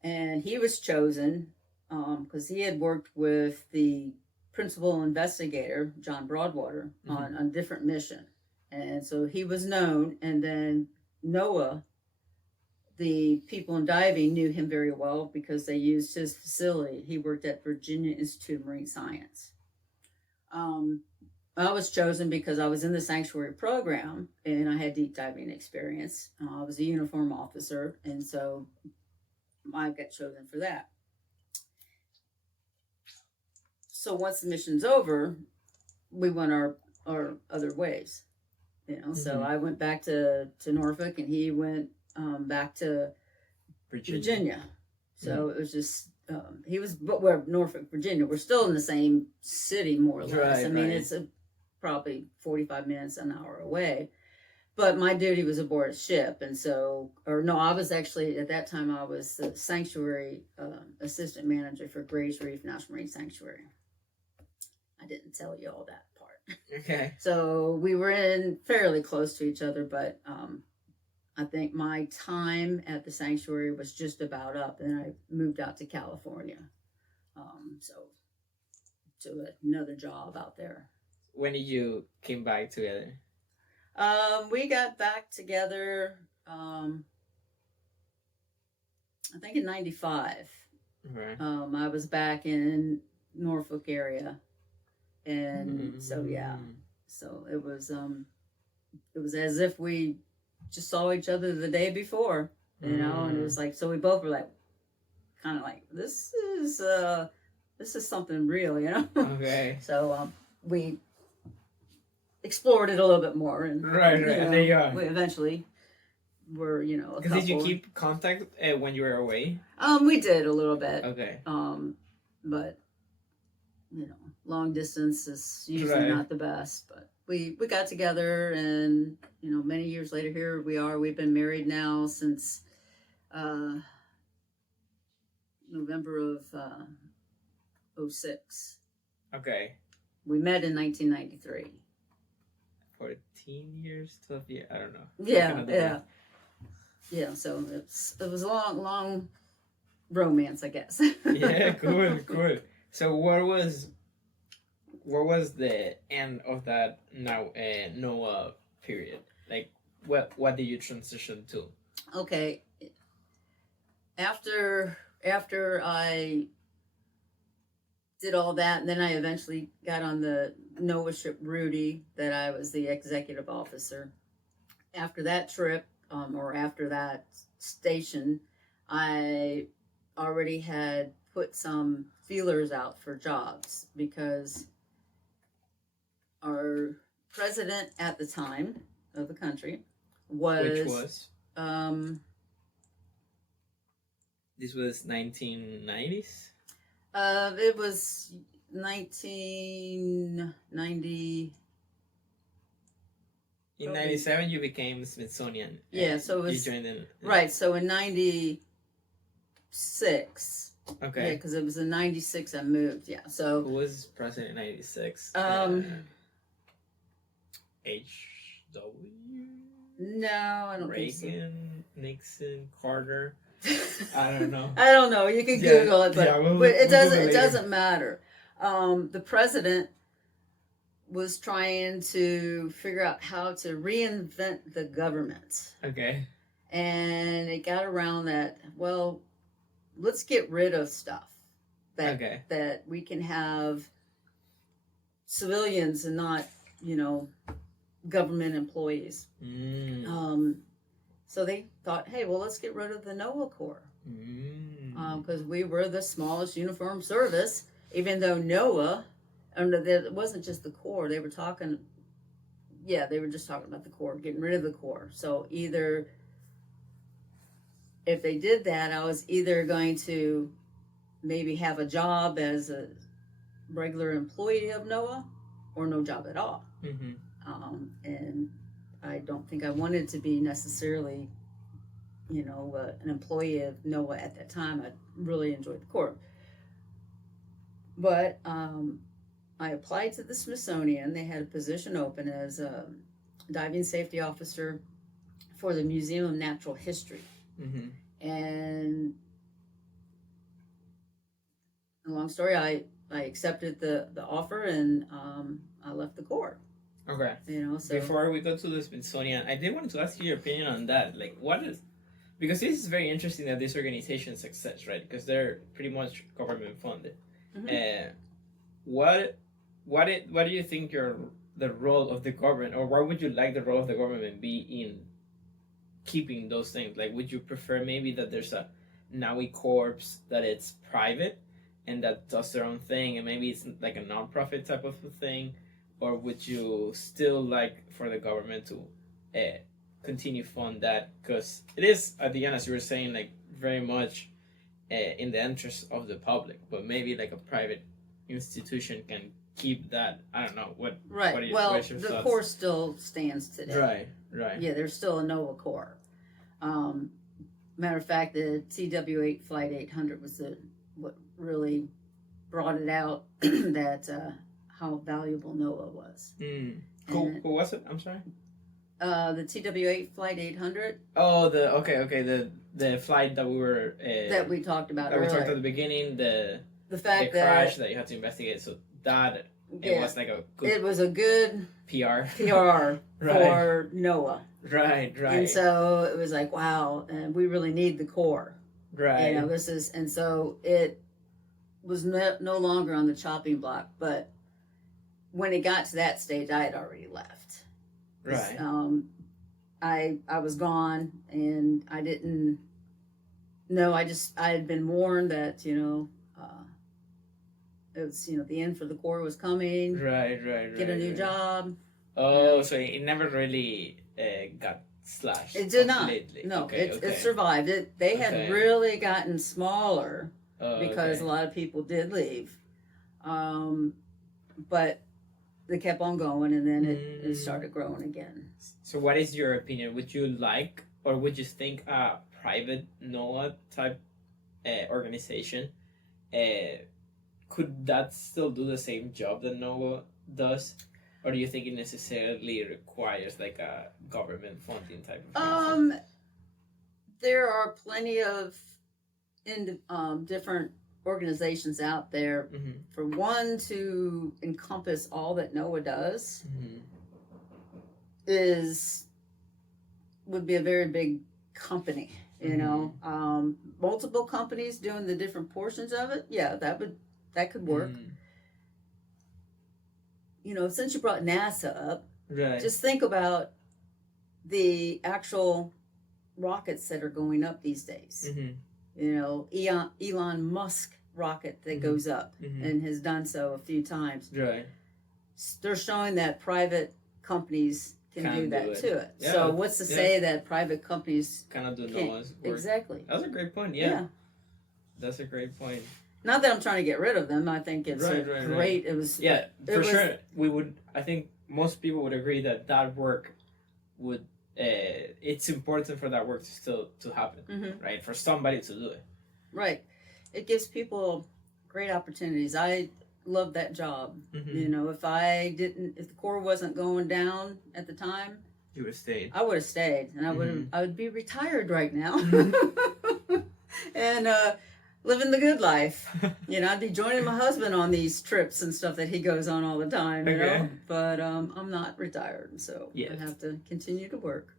And he was chosen because he had worked with the principal investigator, John Broadwater, on a different mission. And so he was known, and then NOAA, the people in diving, knew him very well because they used his facility. He worked at Virginia Institute of Marine Science. I was chosen because I was in the sanctuary program and I had deep diving experience. I was a uniform officer, and so I got chosen for that. So once the mission's over, we went our other ways. So I went back to Norfolk, and he went back to Virginia. So it was just but we're Norfolk, Virginia. We're still in the same city, more or less. Right, I mean, right. it's probably 45 minutes, an hour away. But my duty was aboard a ship, and so, or no, I was actually, at that time, I was the sanctuary assistant manager for Grays Reef National Marine Sanctuary. I didn't tell you all that part. Okay. So we were in fairly close to each other, but I think my time at the sanctuary was just about up, and I moved out to California. So to another job out there. When did you came back together? We got back together, I think in 95. Right. I was back in Norfolk area. And so, yeah, so it was as if we just saw each other the day before, you know, and it was like, so we both were like, kind of like, this is something real, you know? Okay. So, we explored it a little bit more, and right, you know, and there you are. we eventually were, you know, a couple. Did you keep contact when you were away? We did a little bit. Okay. But you know, long distance is usually not the best. But we got together, and you know, many years later, here we are. We've been married now since November of 06. Okay. We met in 1993. 14 years, 12 years, I don't know. Yeah, so it was a long romance, I guess. Yeah, cool. So what was the end of that NOAA period? Like, what did you transition to? Okay. After I did all that, and then I eventually got on the NOAA ship Rudy, that I was the executive officer. After that trip, or after that station, I already had put some feelers out for jobs, because our president at the time of the country was... Which was? This was 1990s? It was 1990. In 97, you became Smithsonian. Yeah, so it was... You joined in... Right, so in 96. Okay. Yeah, because it was in 96 I moved, yeah, so... Who was president in 96? H.W.? No, I don't think so. Reagan, Nixon, Carter... I don't know. I don't know. You can Google it, but, but it doesn't matter. The president was trying to figure out how to reinvent the government. Okay. And it got around that, well, let's get rid of stuff that we can have civilians and not, you know, government employees. So they thought, hey, well, let's get rid of the NOAA Corps. Because we were the smallest uniformed service, even though NOAA, it wasn't just the Corps. They were talking, they were just talking about the Corps, getting rid of the Corps. So either, if they did that, I was either going to maybe have a job as a regular employee of NOAA, or no job at all. And I don't think I wanted to be necessarily, you know, an employee of NOAA at that time. I really enjoyed the Corps. But I applied to the Smithsonian. They had a position open as a diving safety officer for the Museum of Natural History. And a long story, I accepted the offer, and I left the Corps. Okay. You know, so before we go to the Smithsonian, I did want to ask you your opinion on that. Like, because this is very interesting that this organization success, right? Because they're pretty much government funded. What do you think the role of the government, or what would you like the role of the government be in keeping those things? Like, would you prefer maybe that there's a NAUI Corps that it's private and that does their own thing, and maybe it's like a non-profit type of a thing? Or would you still like for the government to continue fund that? Because it is, at the end, as you were saying, like very much in the interest of the public, but maybe like a private institution can keep that. I don't know what. Right. What Well, what's your the thoughts? Corps still stands today. Right. Yeah, there's still a NOAA Corps. Matter of fact, the TW8 Flight 800 was what really brought it out that how valuable NOAA was. Who was it? I'm sorry. The TW8 Flight 800. Oh, the flight that we were that we talked about that earlier. we talked at the beginning, the fact crash that you had to investigate. So that it was like a good it was a good PR right. for NOAA. Right. And so it was like, wow, and we really need the Corps. Right. You know, and so it was no longer on the chopping block. But when it got to that stage, I had already left. Right. I was gone, and I didn't know. I had been warned that it was the end for the Corps was coming. Right. Get a new job. Oh, so it never really got slashed. It did completely. not. No, okay. It survived. They had really gotten smaller because a lot of people did leave, but they kept on going, and then it started growing again. So, what is your opinion? Would you like, or would you think a private NOAA type organization could that still do the same job that NOAA does? Or do you think it necessarily requires like a government funding type of thing? There are plenty of different organizations out there. For one to encompass all that NOAA does would be a very big company. Multiple companies doing the different portions of it. Yeah, that could work. Since you brought NASA up, just think about the actual rockets that are going up these days. Elon Musk rocket that goes up and has done so a few times. Right. They're showing that private companies can do that too. Yeah. So what's to say that private companies cannot do NOAA's work? Exactly. That's a great point. Yeah. That's a great point. Not that I'm trying to get rid of them. I think it's great. Right. It was sure. We would. I think most people would agree that work would. It's important for that work to happen, right? For somebody to do it. Right. It gives people great opportunities. I love that job. If the Corps wasn't going down at the time, you would have stayed. I would have stayed, and I would be retired right now, and living the good life. I'd be joining my husband on these trips and stuff that he goes on all the time. But I'm not retired, so I have to continue to work.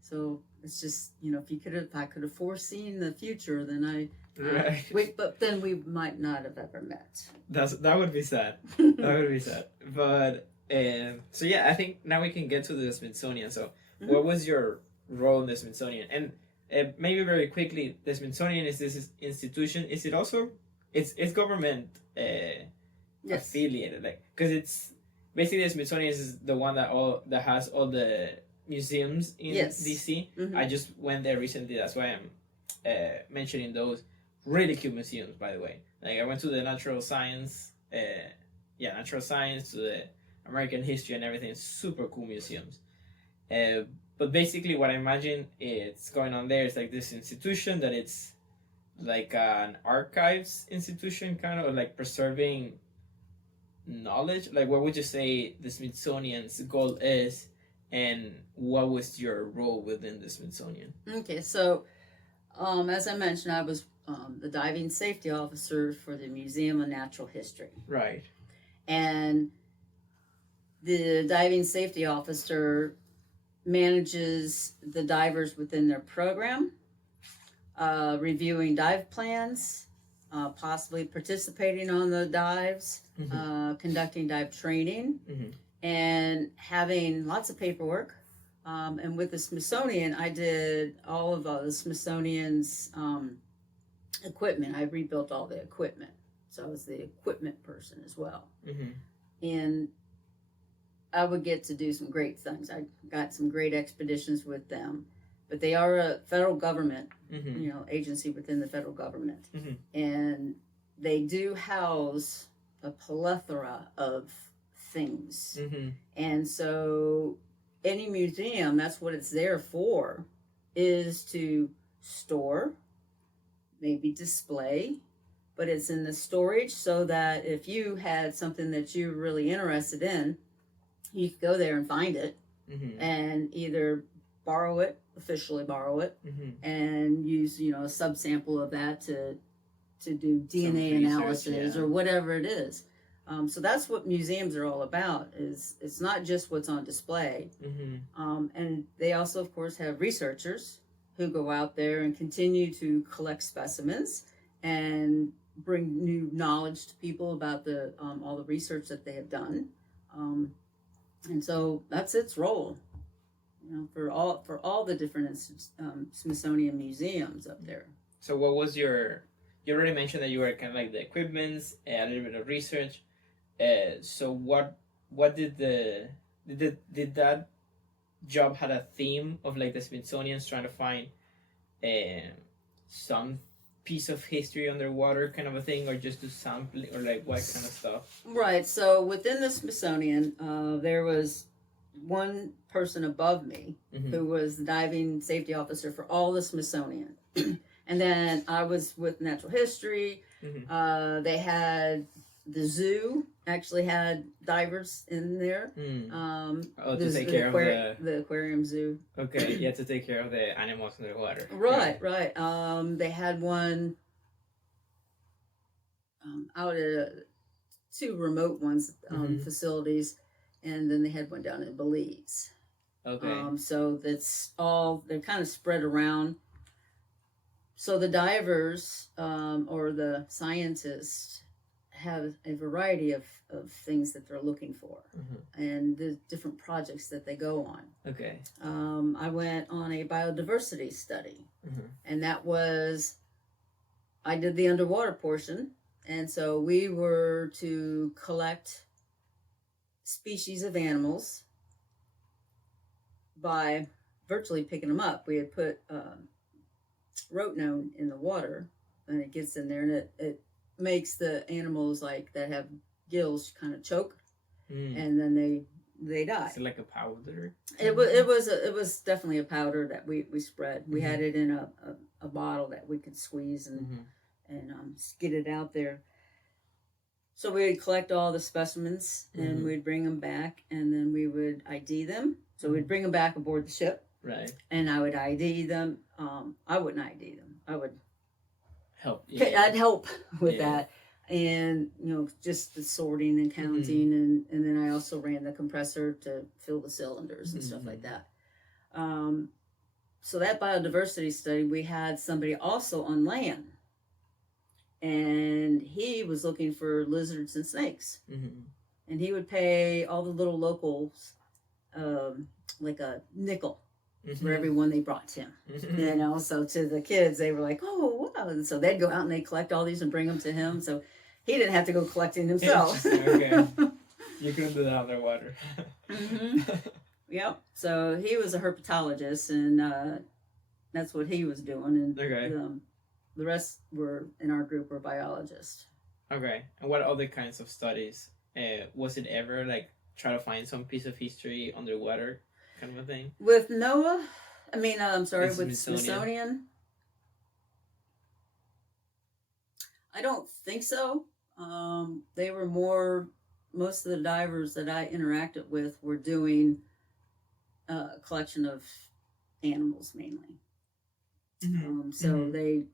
So it's just if I could have foreseen the future, then but then we might not have ever met. That would be sad. That would be sad. But so yeah, I think now we can get to the Smithsonian. So what was your role in the Smithsonian? And maybe very quickly, the Smithsonian is this institution. Is it also it's government affiliated? Like, because it's basically the Smithsonian is the one that has all the museums in DC. I just went there recently. That's why I'm mentioning those really cute museums. By the way, like I went to the natural science, to the American history and everything. Super cool museums. But basically what I imagine it's going on there is like this institution that it's like an archives institution, kind of like preserving knowledge. Like, what would you say the Smithsonian's goal is, and what was your role within the Smithsonian? Okay, so as I mentioned, I was the diving safety officer for the Museum of Natural History. Right. And the diving safety officer manages the divers within their program, reviewing dive plans, possibly participating on the dives, conducting dive training, and having lots of paperwork. And with the Smithsonian, I did all of the Smithsonian's equipment. I rebuilt all the equipment. So I was the equipment person as well. And I would get to do some great things. I got some great expeditions with them. but they are a federal government, agency within the federal government. And they do house a plethora of things. And so any museum, that's what it's there for, is to store, maybe display, but it's in the storage so that if you had something that you're really interested in, you could go there and find it and either officially borrow it, and use, a subsample of that to do DNA analysis or whatever it is. So that's what museums are all about. It's not just what's on display. And they also, of course, have researchers who go out there and continue to collect specimens and bring new knowledge to people about the all the research that they have done. And so that's its role, for all the different Smithsonian museums up there. So what was you already mentioned that you were kind of like the equipments, a little bit of research. So what did that job had a theme of like the Smithsonian's trying to find some piece of history underwater kind of a thing, or just to sample, or like what kind of stuff? Right. So within the Smithsonian, there was one person above me who was the diving safety officer for all the Smithsonian. And then I was with natural history. They had the zoo actually had divers in there. To take care of the aquarium zoo. Okay, you had to take care of the animals in the water. Right. They had one out at two remote ones facilities, and then they had one down in Belize. Okay. So they're kind of spread around. So the divers or the scientists have a variety of things that they're looking for, and the different projects that they go on. Okay. I went on a biodiversity study, and I did the underwater portion, and so we were to collect species of animals by virtually picking them up. We had put rotenone in the water, and it gets in there, and it makes the animals like that have gills kind of choke, and then they die. Is it like a powder? It was definitely a powder that we spread. We had it in a bottle that we could squeeze and get it out there. So we would collect all the specimens and we'd bring them back, and then we would ID them. So we'd bring them back aboard the ship. Right. And I would ID them. I wouldn't ID them. I would help. Yeah. I'd help with that. And, just the sorting and counting. And then I also ran the compressor to fill the cylinders and stuff like that. So that biodiversity study, we had somebody also on land. And he was looking for lizards and snakes. And he would pay all the little locals like a nickel for every one they brought to him. So to the kids, they were like, oh, wow. And so they'd go out and they'd collect all these and bring them to him. So he didn't have to go collecting himself. Okay. You couldn't do that underwater. Yep. So he was a herpetologist, and that's what he was doing. And the rest in our group were biologists. Okay. And what other kinds of studies? Was it ever like try to find some piece of history underwater kind of a thing? With NOAA? With Smithsonian? I don't think so. They were most of the divers that I interacted with were doing a collection of animals mainly. So they,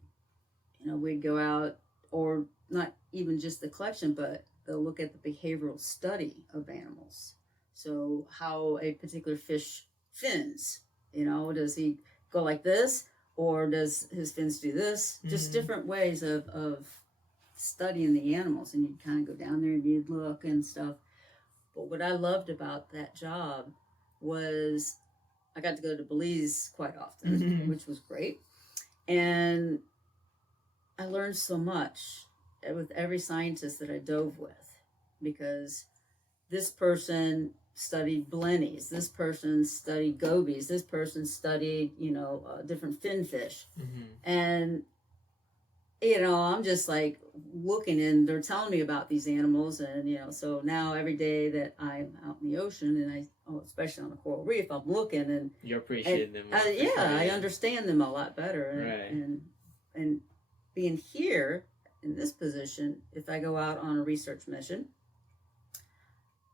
we'd go out, or not even just the collection, but they'll look at the behavioral study of animals. So how a particular fish fins, does he go like this, or does his fins do this? Just different ways of studying the animals, and you'd kind of go down there and you'd look and stuff. But what I loved about that job was I got to go to Belize quite often, which was great. And I learned so much with every scientist that I dove with, because this person studied blennies. This person studied gobies. This person studied, different finfish. And, I'm just like looking, and they're telling me about these animals. And, so now every day that I'm out in the ocean, and especially on a coral reef, I'm looking and you appreciate them. I understand them a lot better. Right. And being here in this position, if I go out on a research mission,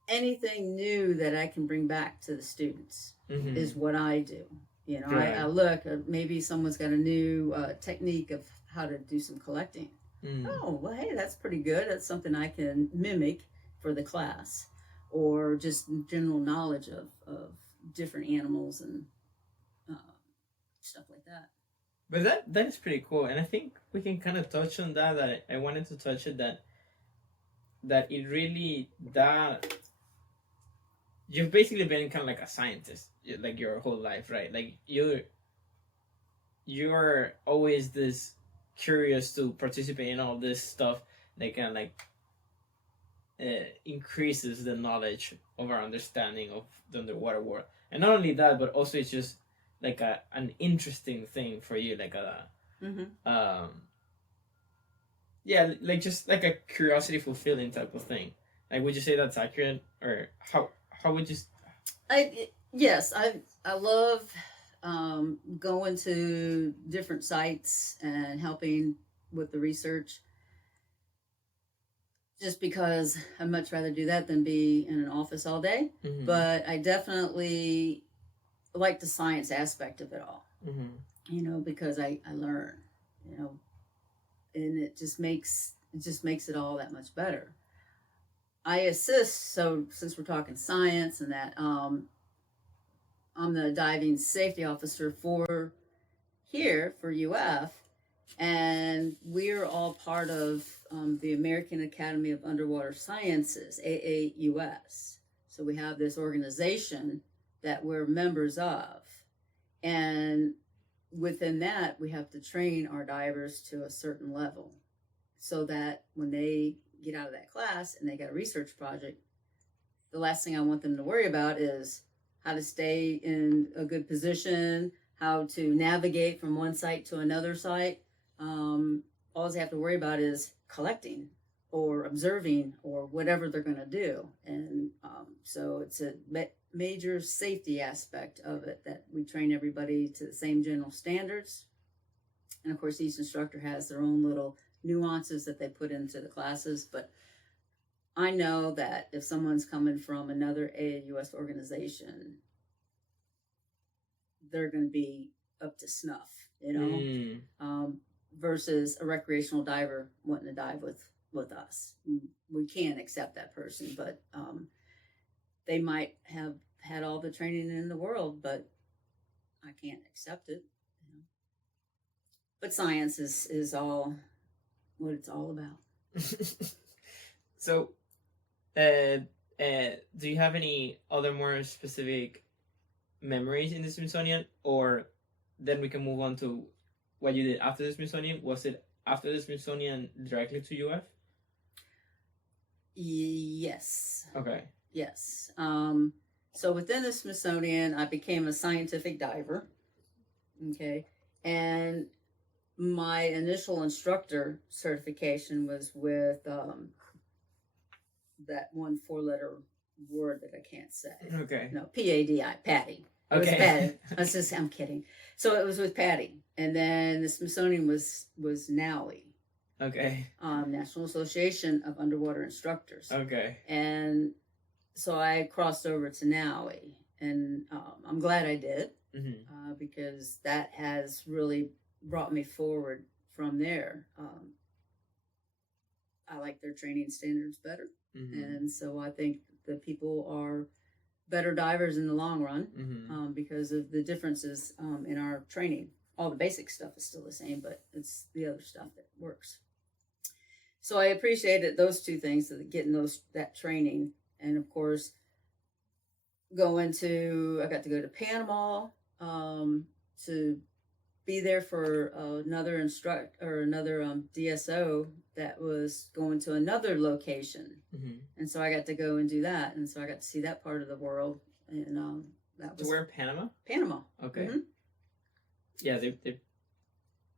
anything new that I can bring back to the students is what I do. Right. I look, maybe someone's got a new technique of how to do some collecting. Oh, well, hey, that's pretty good. That's something I can mimic for the class, or just general knowledge of different animals and stuff like that. But that is pretty cool, and I think we can kind of touch on that I wanted to touch it, that it really, that you've basically been kind of like a scientist, like your whole life, right? Like you're always this curious to participate in all this stuff that kind of like increases the knowledge of our understanding of the underwater world. And not only that, but also it's just like an interesting thing for you, like like just like a curiosity fulfilling type of thing. Like, would you say that's accurate, or how would you? Yes, I love going to different sites and helping with the research. Just because I'd much rather do that than be in an office all day. But I definitely like the science aspect of it all. Because I learn, and it just makes it all that much better. I assist, so since we're talking science and that, I'm the diving safety officer for UF, and we're all part of the American Academy of Underwater Sciences, AAUS. So we have this organization that we're members of, and within that, we have to train our divers to a certain level, so that when they get out of that class and they got a research project, the last thing I want them to worry about is how to stay in a good position, how to navigate from one site to another site. All they have to worry about is collecting or observing or whatever they're going to do. And so it's a major safety aspect of it, that we train everybody to the same general standards. And of course, each instructor has their own little nuances that they put into the classes. But I know that if someone's coming from another AAUS organization, they're going to be up to snuff, versus a recreational diver wanting to dive with us. We can't accept that person, but they might have had all the training in the world, but I can't accept it. But science is all what it's all about. So, do you have any other more specific memories in the Smithsonian, or then we can move on to what you did after the Smithsonian? Was it after the Smithsonian directly to UF? Yes. Okay. Yes. So within the Smithsonian, I became a scientific diver. Okay. And my initial instructor certification was with that one 4-letter word that I can't say. Okay. No, PADI, Patty. It was Patty. I'm kidding. So it was with Patty. And then the Smithsonian was NAUI. Okay. National Association of Underwater Instructors. Okay. And so I crossed over to NAUI. And I'm glad I did, because that has really brought me forward from there. I like their training standards better. And so I think the people are better divers in the long run, because of the differences in our training. All the basic stuff is still the same, but it's the other stuff that works. So I appreciated those two things, getting that training. And of course, I got to go to Panama to be there for another DSO that was going to another location, and so I got to go and do that, and so I got to see that part of the world, and that was. So we're in Panama. Panama. Okay. Yeah, they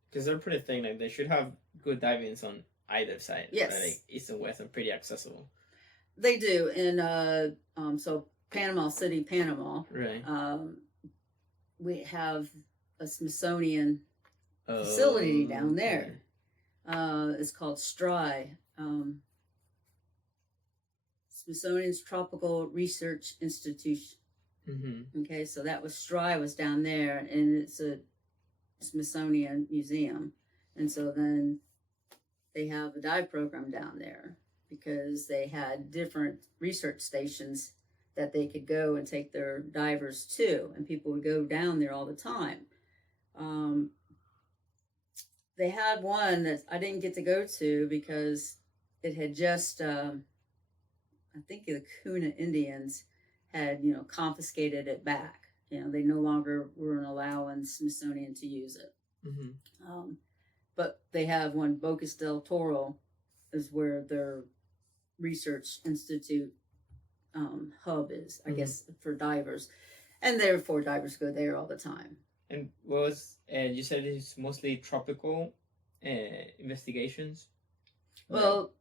because they're pretty thin. Like they should have good divings on either side. Yes. Like east and west are pretty accessible. They do, and so Panama City, Panama. Right. We have a Smithsonian facility down there. Okay. It's called STRI, Smithsonian's Tropical Research Institution. Okay, so that was STRI was down there, and it's a Smithsonian museum, and so then they have a dive program down there because they had different research stations that they could go and take their divers to, and people would go down there all the time. They had one that I didn't get to go to because it had just, I think the Kuna Indians had, confiscated it back. They no longer were allowing Smithsonian to use it. But they have one, Bocas del Toro, is where their research institute hub is, I guess, for divers, and therefore divers go there all the time. And you said it's mostly tropical investigations? Well,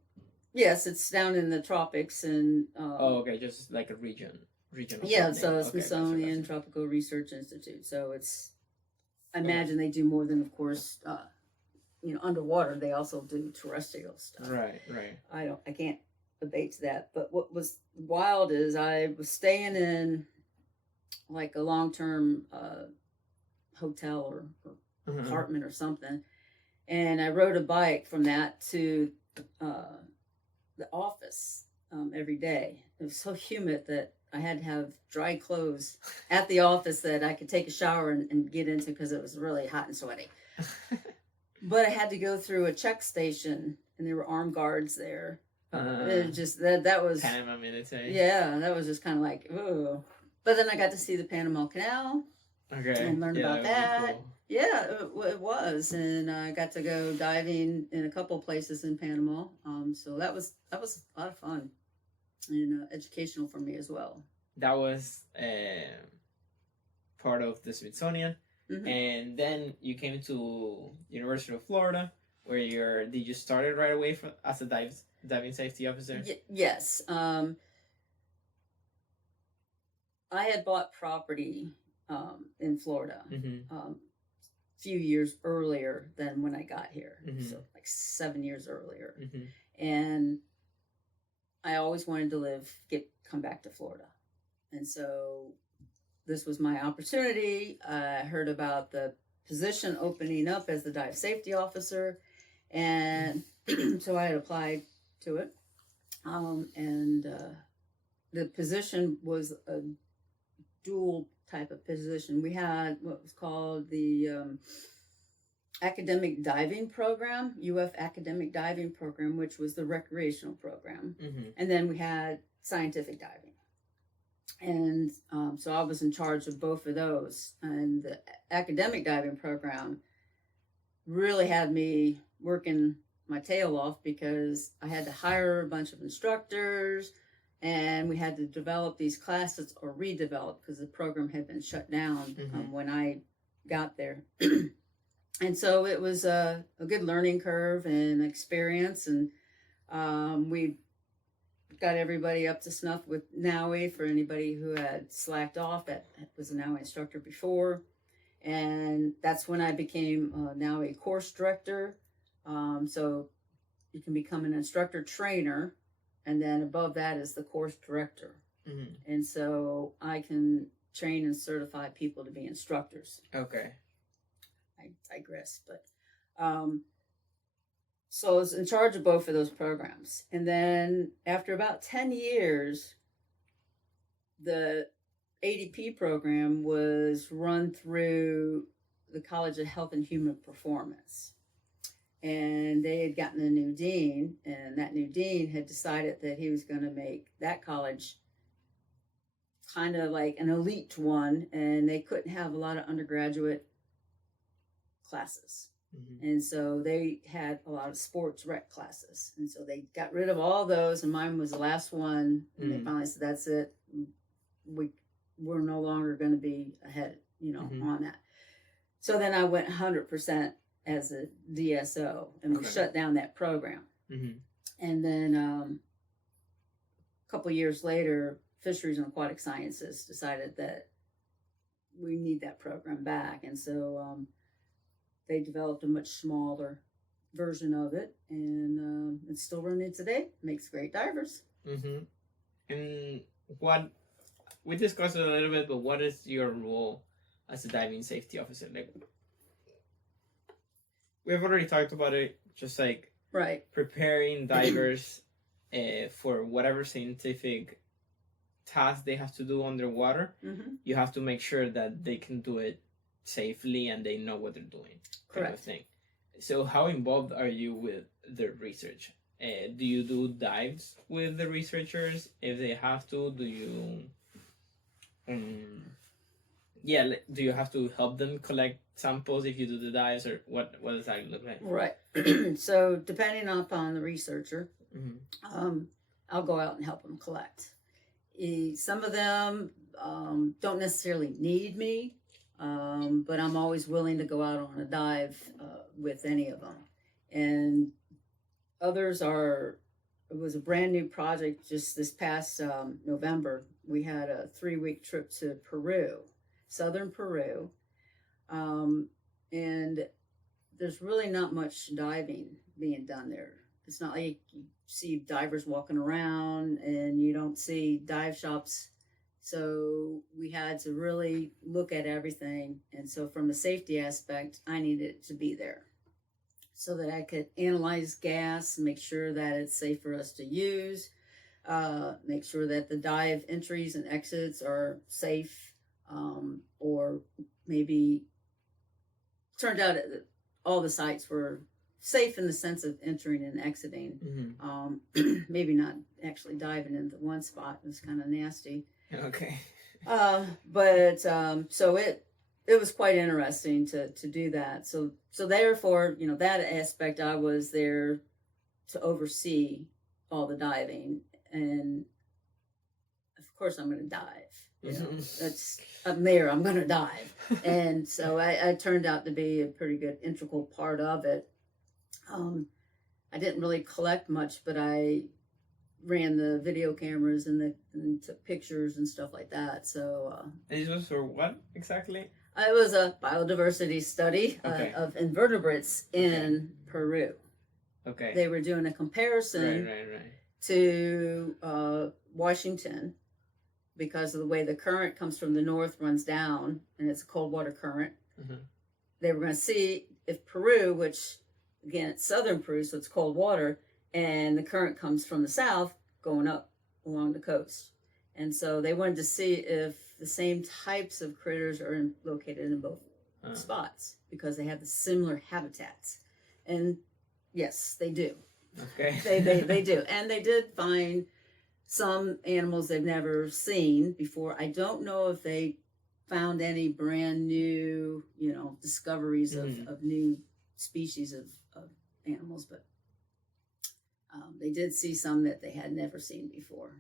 yes, it's down in the tropics, and okay, just like a region. Yeah, so Smithsonian gotcha. Tropical Research Institute. So it's, I imagine they do more than, of course, underwater. They also do terrestrial stuff. Right. I can't debate that. But what was wild is I was staying in like a long-term hotel or apartment or something, and I rode a bike from that to the office every day. It was so humid that I had to have dry clothes at the office that I could take a shower and get into because it was really hot and sweaty. But I had to go through a check station, and there were armed guards there. It was just that was Panama military. Yeah, that was just kind of like, ooh. But then I got to see the Panama Canal. Okay. And learn about that. Cool. Yeah, it was, and I got to go diving in a couple places in Panama. So that was a lot of fun and educational for me as well. That was part of the Smithsonian, and then you came to University of Florida, where did you start it right away as a diving safety officer? Yes. I had bought property in Florida a few years earlier than when I got here, so like 7 years earlier, and I always wanted to come back to Florida, and so this was my opportunity. I heard about the position opening up as the dive safety officer, and so I had applied to it, and the position was a dual type of position. We had what was called the academic diving program, UF academic diving program, which was the recreational program. And then we had scientific diving. And so I was in charge of both of those. And the academic diving program really had me working my tail off because I had to hire a bunch of instructors, and we had to develop these classes or redevelop because the program had been shut down when I got there. And so it was a good learning curve and experience. And we got everybody up to snuff with NAUI for anybody who had slacked off. That was a NAUI instructor before. And that's when I became a NAUI Course Director. So you can become an instructor trainer. And then above that is the course director. And so I can train and certify people to be instructors. Okay. I digress, but so I was in charge of both of those programs. And then after about 10 years, the ADP program was run through the College of Health and Human Performance. And they had gotten a new dean, and that new dean had decided that he was going to make that college kind of like an elite one, and they couldn't have a lot of undergraduate classes. And so they had a lot of sports rec classes. And so they got rid of all those, and mine was the last one. And they finally said, that's it. We're no longer going to be ahead, on that. So then I went 100% as a DSO, and we shut down that program. And then a couple years later, Fisheries and Aquatic Sciences decided that we need that program back. And so they developed a much smaller version of it, and it's still running today. Makes great divers. And what we discussed it a little bit, but what is your role as a diving safety officer? Like, we've already talked about it, just like preparing divers for whatever scientific task they have to do underwater. You have to make sure that they can do it safely and they know what they're doing. Kind of thing. So how involved are you with the research? Do you do dives with the researchers if they have to? Do you do you have to help them collect samples if you do the dives, or what does that look like? Right. So depending upon the researcher, I'll go out and help them collect. Some of them don't necessarily need me, but I'm always willing to go out on a dive with any of them. And others it was a brand new project just this past November. We had a 3-week trip to Peru, southern Peru. And there's really not much diving being done there. It's not like you see divers walking around and you don't see dive shops. So we had to really look at everything. And so from a safety aspect, I needed it to be there so that I could analyze gas, make sure that it's safe for us to use, make sure that the dive entries and exits are safe, or maybe turned out all the sites were safe in the sense of entering and exiting. Maybe not actually diving into one spot. It was kind of nasty. Okay. But so it was quite interesting to do that. So therefore, that aspect, I was there to oversee all the diving, and of course I'm going to dive. I'm there, I'm going to dive. And so I turned out to be a pretty good integral part of it. I didn't really collect much, but I ran the video cameras and took pictures and stuff like that. So and this was for what exactly? It was a biodiversity study of invertebrates in Peru. Okay. They were doing a comparison to Washington, because of the way the current comes from the north, runs down, and it's a cold water current. They were going to see if Peru, which again, it's southern Peru, so it's cold water, and the current comes from the south going up along the coast. And so they wanted to see if the same types of critters are located in both spots, because they have the similar habitats. And yes, they do. Okay. They do. And they did find some animals they've never seen before. I don't know if they found any brand new, discoveries of new species of animals, but they did see some that they had never seen before.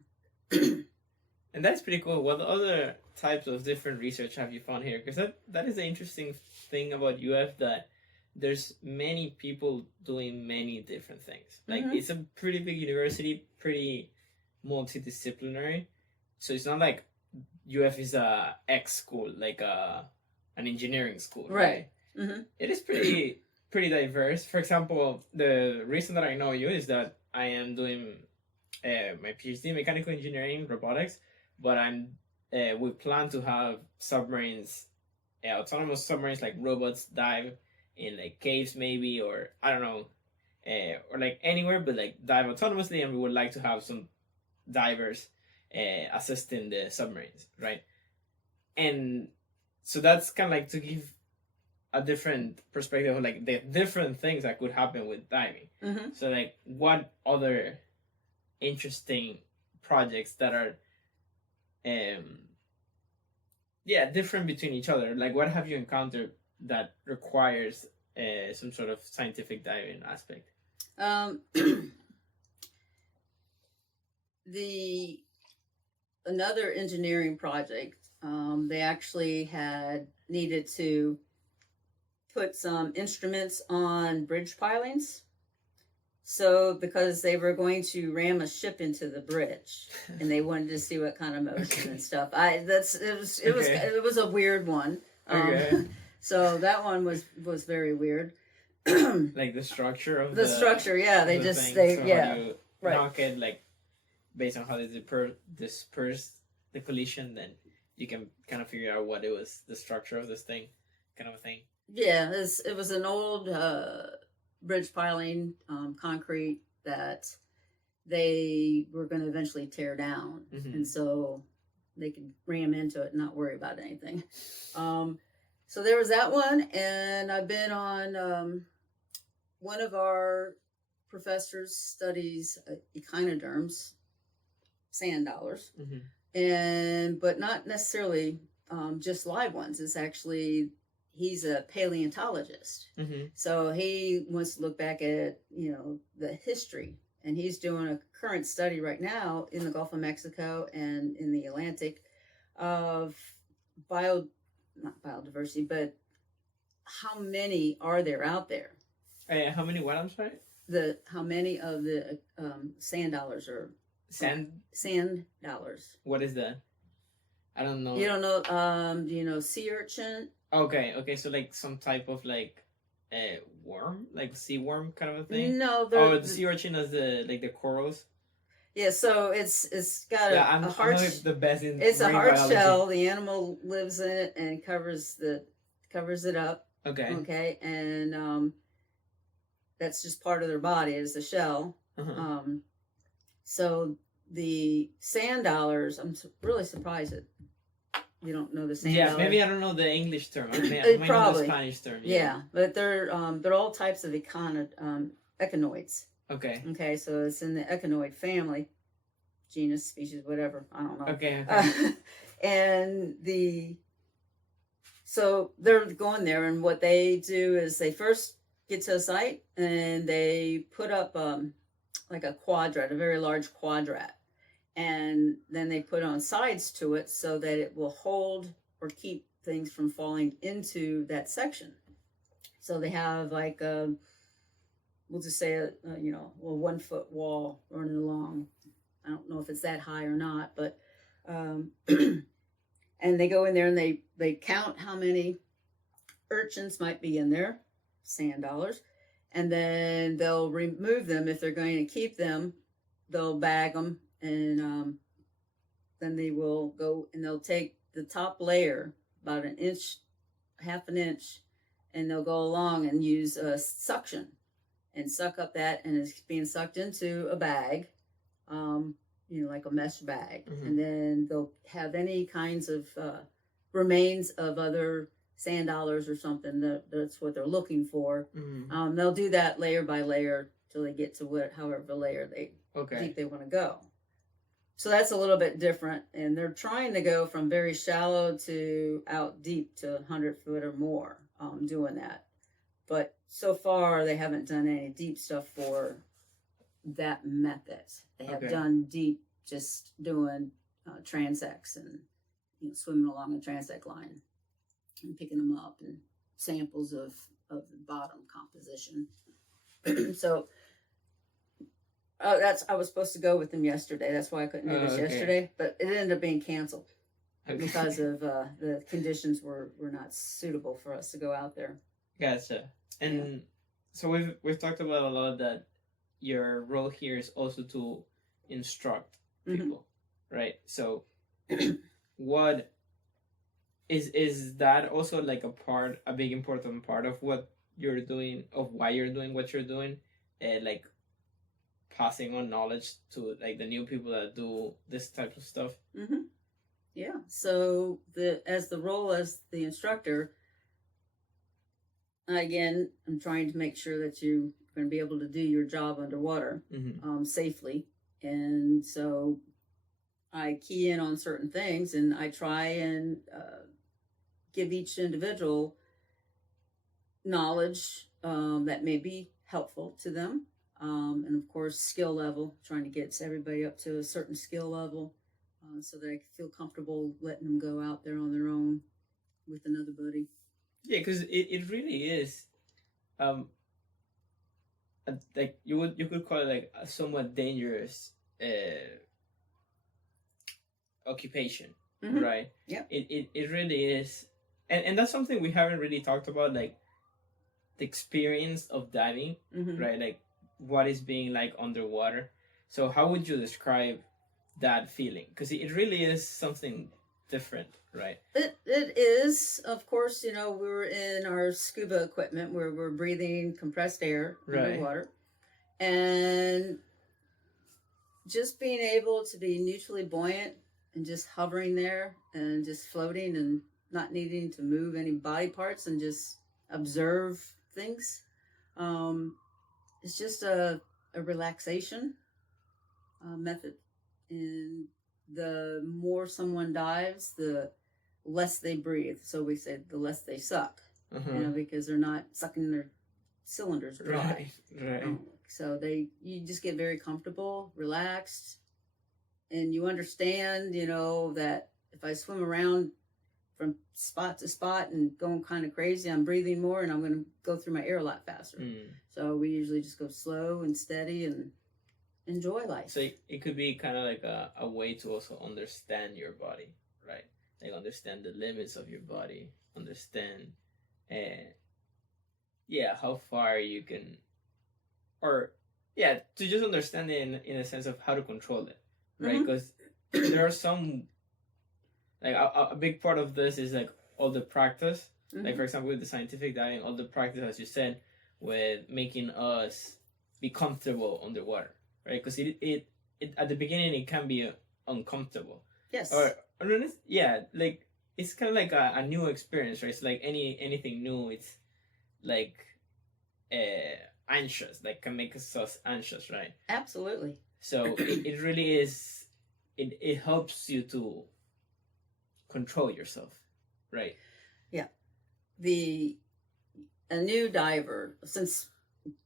And that's pretty cool. What other types of different research have you found here? Because that is the interesting thing about UF, that there's many people doing many different things. Like, it's a pretty big university, pretty multidisciplinary. So it's not like UF is a X school, like an engineering school, right? It is pretty diverse. For example, the reason that I know you is that I am doing my PhD in mechanical engineering, robotics, but we plan to have submarines, autonomous submarines, like robots, dive in like caves maybe, or I don't know, or like anywhere, but like dive autonomously, and we would like to have some divers assisting the submarines, right? And so that's kind of like to give a different perspective of like the different things that could happen with diving. So like, what other interesting projects that are different between each other, like what have you encountered that requires some sort of scientific diving aspect? Another engineering project, they actually had needed to put some instruments on bridge pilings. So because they were going to ram a ship into the bridge, and they wanted to see what kind of motion and stuff. It was a weird one. So that one was very weird. Like the structure of the structure, yeah. They just thing. yeah. Right. Knock it, like based on how they disperse the collision, then you can kind of figure out what it was, the structure of this thing, kind of a thing. Yeah, it was an old bridge piling, concrete that they were going to eventually tear down, and so they could ram into it and not worry about anything. So there was that one, and I've been on one of our professors studies echinoderms, sand dollars, but not necessarily just live ones. It's actually, he's a paleontologist, so he wants to look back at the history, and he's doing a current study right now in the Gulf of Mexico and in the Atlantic of not biodiversity, but how many are there out there? How many? What? I'm sorry. How many of the sand dollars are sand dollars? What is that? I don't know. You don't know? Do you know sea urchin? Okay. So like some type of like worm, like sea worm kind of a thing. No, the sea urchin is the corals. Yeah, so it's got a hard. I'm the best in it's a hard biology. shell. The animal lives in it and covers it up. Okay, and that's just part of their body is the shell. So the sand dollars, I'm really surprised that you don't know the sand dollars. Yeah, maybe I don't know the English term. I might know the Spanish term. Yeah, but they're all types of echinoids. Okay, so it's in the echinoid family, genus, species, whatever. I don't know. Okay. And so they're going there, and what they do is they first get to a site and they put up like a quadrat, a very large quadrat, and then they put on sides to it so that it will hold or keep things from falling into that section. So they have like we'll just say a 1 foot wall running along. I don't know if it's that high or not, but and they go in there and they count how many urchins might be in there, sand dollars, and then they'll remove them. If they're going to keep them, they'll bag them, and then they will go and they'll take the top layer, about an inch, half an inch, and they'll go along and use suction and suck up that, and it's being sucked into a bag, like a mesh bag. And then they'll have any kinds of remains of other sand dollars or something that's what they're looking for. They'll do that layer by layer till they get to however layer they think they want to go. So that's a little bit different, and they're trying to go from very shallow to out deep to 100 foot or more, doing that. But so far, they haven't done any deep stuff for that method. They have done deep, just doing transects and swimming along the transect line and picking them up and samples of the bottom composition. So I was supposed to go with them yesterday. That's why I couldn't do this yesterday, but it ended up being canceled because of the conditions were not suitable for us to go out there. Gotcha. And so we've talked about a lot that your role here is also to instruct people, right? So what is that also like a big important part of what you're doing, of why you're doing what you're doing, like passing on knowledge to like the new people that do this type of stuff? Yeah. So as the instructor, again, I'm trying to make sure that you're going to be able to do your job underwater safely. And so I key in on certain things, and I try and give each individual knowledge that may be helpful to them. And of course, skill level, trying to get everybody up to a certain skill level so that I can feel comfortable letting them go out there on their own with another buddy. Yeah, because it really is, like you could call it like a somewhat dangerous occupation, right? Yeah. It really is, and that's something we haven't really talked about, like the experience of diving, right? Like what is being like underwater. So how would you describe that feeling? Because it really is something different, right? It is, of course. You know, we're in our scuba equipment where we're breathing compressed air underwater, and just being able to be neutrally buoyant and just hovering there and just floating and not needing to move any body parts and just observe things. It's just a relaxation method. And the more someone dives, the less they breathe. So we say the less they suck, you know, because they're not sucking their cylinders dry. Right. So you just get very comfortable, relaxed, and you understand, you know, that if I swim around from spot to spot and going kind of crazy, I'm breathing more and I'm going to go through my air a lot faster. So we usually just go slow and steady and enjoy life. So it could be kind of like a way to also understand your body, right? Like understand the limits of your body, understand, how far you can, or to just understand it in a sense of how to control it, right? Because there are some, like a big part of this is like all the practice, like for example with the scientific diving, all the practice, as you said, with making us be comfortable underwater, right? Because it at the beginning it can be uncomfortable. Yes. Or like it's kind of like a new experience, right? It's like anything new. It's like anxious, like can make us anxious, right? Absolutely. So it really is. It helps you to control yourself, right? Yeah. A new diver, since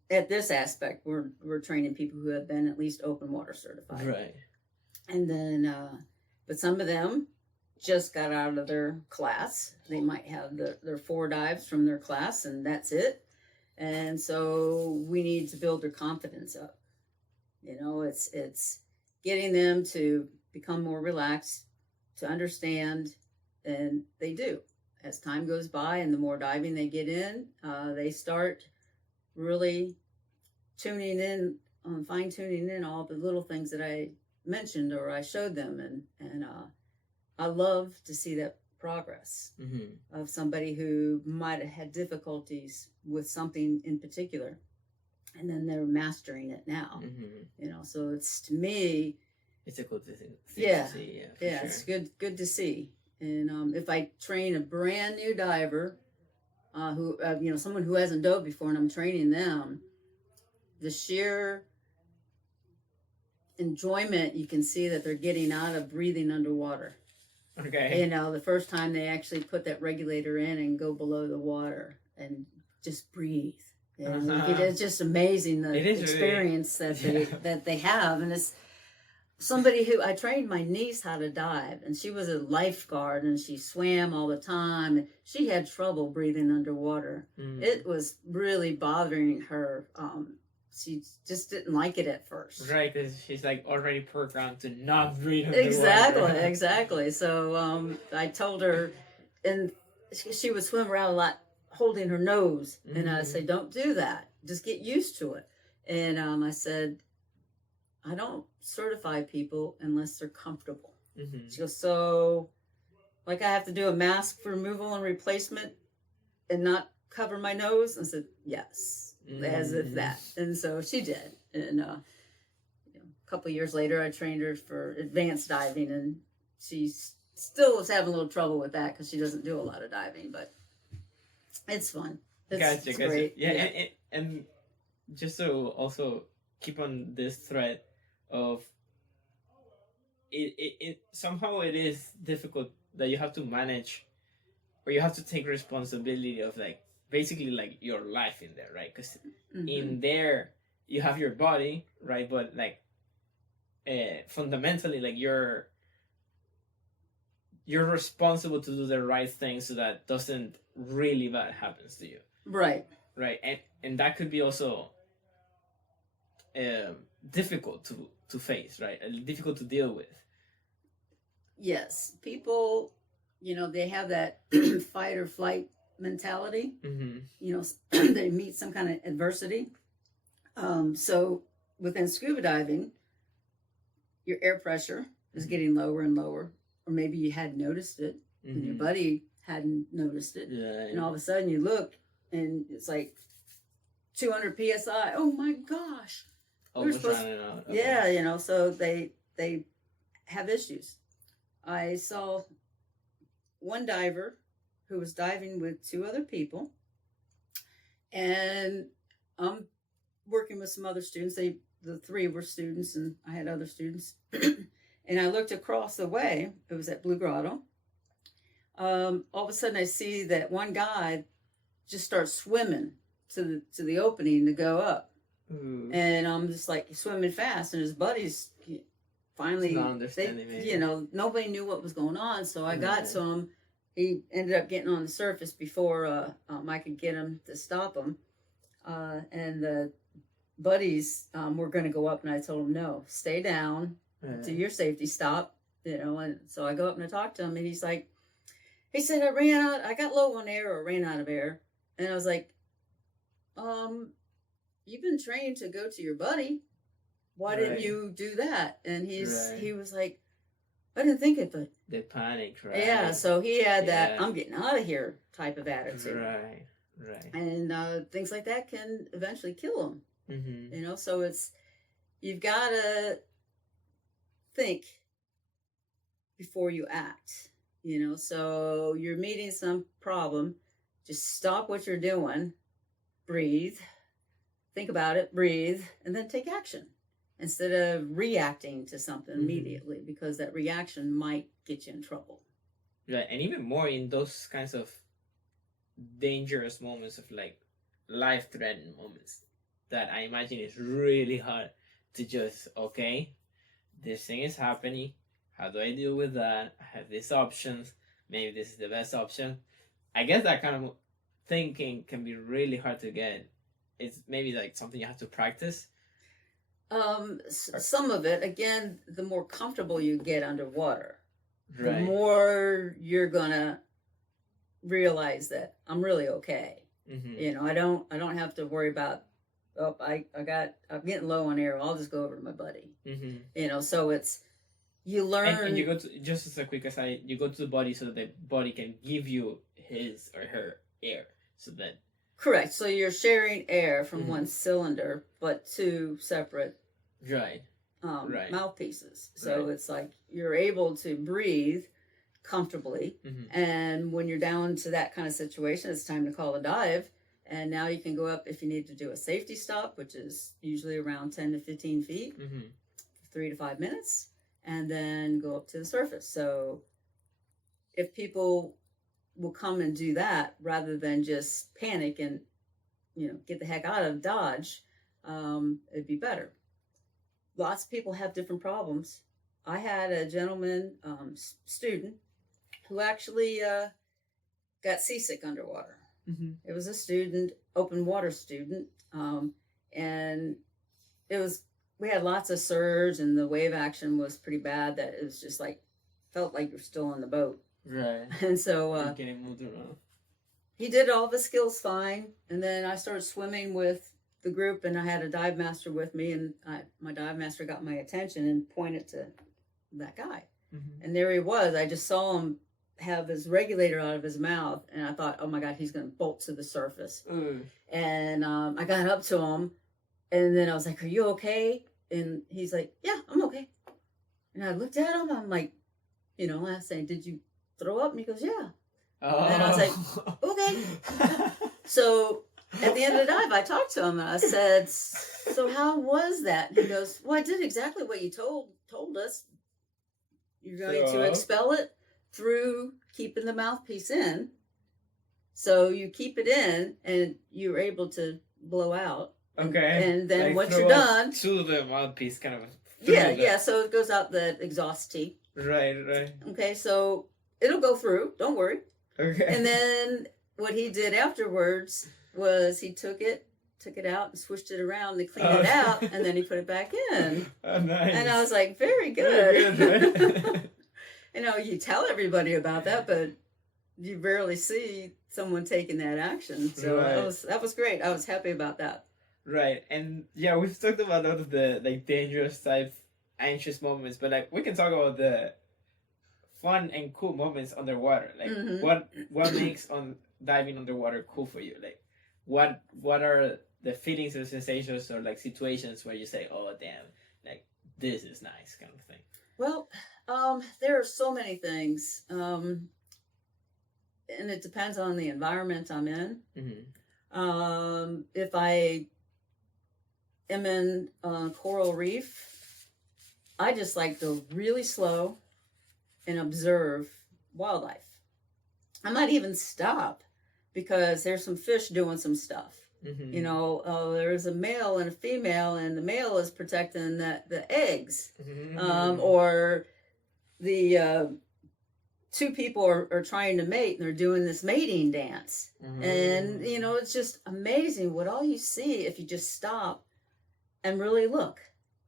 at this aspect we're training people who have been at least open water certified, right? And then but some of them just got out of their class. They might have their 4 dives from their class and that's it. And so we need to build their confidence up. You know, it's getting them to become more relaxed, to understand, and they do. As time goes by and the more diving they get in, they start really tuning in, fine-tuning in all the little things that I mentioned or I showed them. And I love to see that progress of somebody who might have had difficulties with something in particular, and then they're mastering it now. You know, so it's, to me, it's a good thing yeah, to see. Yeah, sure. It's good to see. And if I train a brand new diver, who someone who hasn't dove before, and I'm training them, the sheer enjoyment you can see that they're getting out of breathing underwater. Okay. You know, the first time they actually put that regulator in and go below the water and just breathe. It's just amazing the experience really, that they have. And it's somebody who I trained my niece how to dive, and she was a lifeguard and she swam all the time. And she had trouble breathing underwater. It was really bothering her. She just didn't like it at first. Right, because she's like already programmed to not breathe underwater. Exactly. So I told her, and she would swim around a lot holding her nose. And I say, don't do that. Just get used to it. And I said, I don't certify people unless they're comfortable. She goes, so like I have to do a mask removal and replacement and not cover my nose? I said, yes. As if that. And so she did. And a couple of years later I trained her for advanced diving, and she still was having a little trouble with that because she doesn't do a lot of diving, but it's fun. It's great. Yeah. And just to also keep on this thread of it somehow it is difficult that you have to manage, or you have to take responsibility of like basically like your life in there, right? Because Mm-hmm. in there you have your body, right? But like fundamentally, like you're responsible to do the right thing so that doesn't really bad happens to you, Right. right? And that could be also difficult to face, right? Difficult to deal with. Yes, people, they have that fight or flight mentality. Mm-hmm. They meet some kind of adversity. So within scuba diving, your air pressure is getting lower and lower, or maybe you hadn't noticed it, and your buddy hadn't noticed it, and all of a sudden you look, and it's like 200 psi. Oh my gosh! Almost running out. Okay. Yeah, so they have issues. I saw one diver who was diving with 2 other people, and I'm working with some other students. The 3 were students, and I had other students. And I looked across the way. It was at Blue Grotto. All of a sudden, I see that one guy just starts swimming to the opening to go up, and I'm just like swimming fast, and his buddies finally, nobody knew what was going on, so I got to him. He ended up getting on the surface before I could get him to stop him, and the buddies were going to go up, and I told him, no, stay down, do your safety stop, and so I go up and I talk to him, and he said, I got low on air, or ran out of air. And I was like, you've been trained to go to your buddy. Why didn't you do that? And he was like, I didn't think it, but the panic, right? Yeah, so he had that I'm getting out of here type of attitude. Right. And things like that can eventually kill him. Mm-hmm. So you've got to think before you act. So you're meeting some problem, just stop what you're doing, breathe, think about it, breathe, and then take action instead of reacting to something immediately, because that reaction might get you in trouble. Right, and even more in those kinds of dangerous moments, of like life-threatening moments, that I imagine is really hard to just, okay, this thing is happening, how do I deal with that? I have these options, maybe this is the best option. I guess that kind of thinking can be really hard to get. It's maybe like something you have to practice. Some of it, again, the more comfortable you get underwater, right, the more you're gonna realize that I'm really okay. Mm-hmm. I don't have to worry about, I'm getting low on air, I'll just go over to my buddy. Mm-hmm. So it's, you learn. And you go to, just as a quick aside, you go to the body so that the body can give you his or her air, so that. Correct. So you're sharing air from one cylinder, but 2 separate mouthpieces. So it's like you're able to breathe comfortably. And when you're down to that kind of situation, it's time to call a dive. And now you can go up if you need to do a safety stop, which is usually around 10 to 15 feet, 3 to 5 minutes, and then go up to the surface. So if people will come and do that rather than just panic and get the heck out of Dodge, it'd be better. Lots of people have different problems. I had a gentleman, student, who actually got seasick underwater. It was a student, open water student, and we had lots of surge, and the wave action was pretty bad, that it was just like, felt like you're still on the boat. Right. And so getting moved around. He did all the skills fine, and then I started swimming with the group, and I had a dive master with me, and my dive master got my attention and pointed to that guy. And there he was. I just saw him have his regulator out of his mouth, and I thought, oh my God, he's going to bolt to the surface. And I got up to him, and then I was like, are you okay? And he's like, yeah, I'm okay. And I looked at him, I'm like, I was saying, did you throw up? And he goes, yeah. And I was like, okay. So at the end of the dive, I talked to him, and I said, so how was that? And he goes, well, I did exactly what you told us. You're going to expel it through keeping the mouthpiece in, So you keep it in, and you're able to blow out. Okay. And then like once you're done, to the mouthpiece, kind of. Yeah. So it goes out the exhaust tee. Right. Okay, so it'll go through. Don't worry. Okay. And then what he did afterwards was he took it out and swished it around to clean it out, and then he put it back in. Oh, nice. And I was like, very good. Very good, right? You tell everybody about that, but you rarely see someone taking that action. So that was great. I was happy about that. Right. And yeah, we've talked about a lot of the like dangerous type anxious moments, but like we can talk about the fun and cool moments underwater. Like what makes diving underwater cool for you? Like what are the feelings or sensations or like situations where you say, oh damn, like this is nice kind of thing? Well, there are so many things. And it depends on the environment I'm in. Mm-hmm. If I am in coral reef, I just like to go really slow and observe wildlife. I might even stop because there's some fish doing some stuff. Mm-hmm. There's a male and a female, and the male is protecting the eggs. Mm-hmm. Or the two people are trying to mate, and they're doing this mating dance. Mm-hmm. And, it's just amazing what all you see if you just stop and really look.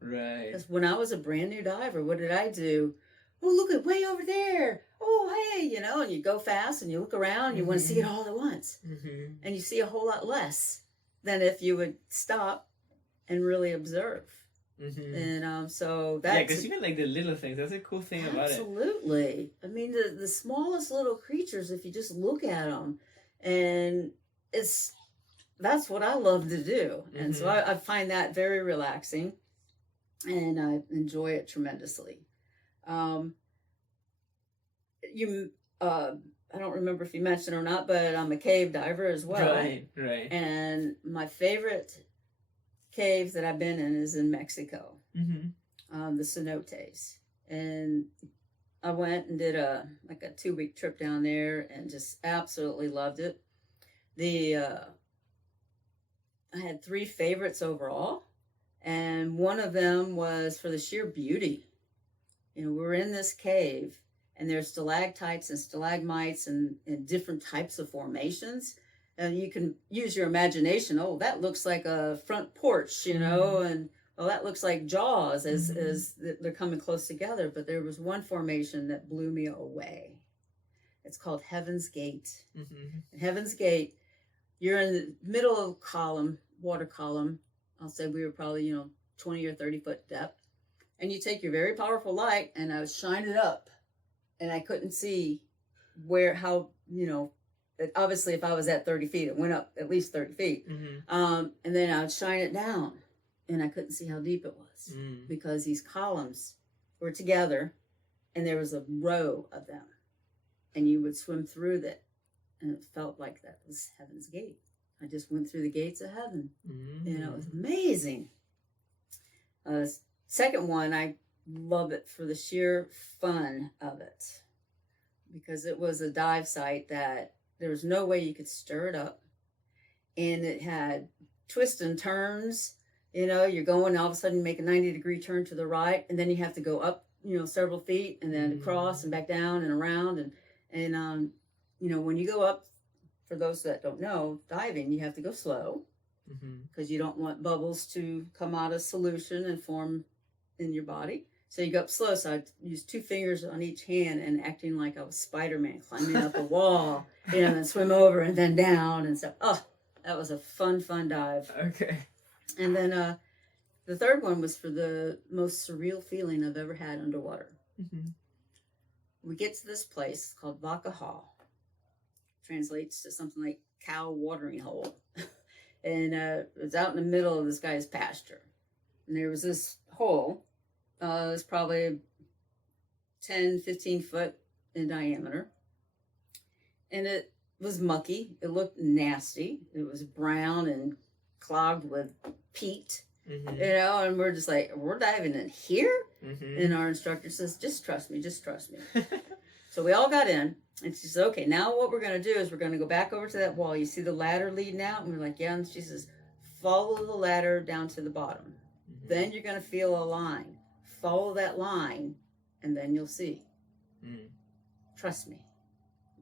Right. Because when I was a brand new diver, what did I do? Oh, look at way over there. Oh, hey, and you go fast and you look around, and you want to see it all at once. Mm-hmm. And you see a whole lot less than if you would stop and really observe. Mm-hmm. And so that's... Yeah, because even like the little things, that's a cool thing about it. Absolutely. I mean, the smallest little creatures, if you just look at them, and that's what I love to do. Mm-hmm. And so I find that very relaxing, and I enjoy it tremendously. I don't remember if you mentioned or not, but I'm a cave diver as well. Right. And my favorite cave that I've been in is in Mexico, the cenotes. And I went and did a 2-week trip down there and just absolutely loved it. I had 3 favorites overall, and one of them was for the sheer beauty. We're in this cave, and there's stalactites and stalagmites and different types of formations. And you can use your imagination. Oh, that looks like a front porch, and that looks like jaws as they're coming close together. But there was one formation that blew me away. It's called Heaven's Gate. Mm-hmm. And Heaven's Gate, you're in the middle of water column. I'll say we were probably, 20 or 30 foot depth. And you take your very powerful light, and I would shine it up. And I couldn't see obviously if I was at 30 feet, it went up at least 30 feet. Mm-hmm. And then I would shine it down, and I couldn't see how deep it was because these columns were together, and there was a row of them, and you would swim through that, and it felt like that was Heaven's Gate. I just went through the gates of heaven. Mm-hmm. It was amazing. Second one, I love it for the sheer fun of it, because it was a dive site that there was no way you could stir it up, and it had twists and turns. You're going, all of a sudden you make a 90-degree turn to the right, and then you have to go up, several feet, and then across and back down and around, and when you go up, for those that don't know, diving, you have to go slow, because you don't want bubbles to come out of solution and form in your body. So you go up slow. So I used 2 fingers on each hand and acting like I was Spider-Man climbing up a wall, and swim over and then down and stuff. Oh, that was a fun dive. Okay. And then the third one was for the most surreal feeling I've ever had underwater. Mm-hmm. We get to this place called Vaca Hall. Translates to something like cow watering hole. And it was out in the middle of this guy's pasture. And there was this hole. It was probably 10, 15 foot in diameter. And it was mucky. It looked nasty. It was brown and clogged with peat. Mm-hmm. And we're just like, we're diving in here? Mm-hmm. And our instructor says, just trust me. So we all got in. And she said, okay, now what we're going to do is we're going to go back over to that wall. You see the ladder leading out? And we're like, yeah. And she says, follow the ladder down to the bottom. Mm-hmm. Then you're going to feel a line. Follow that line, and then you'll see. Mm. Trust me.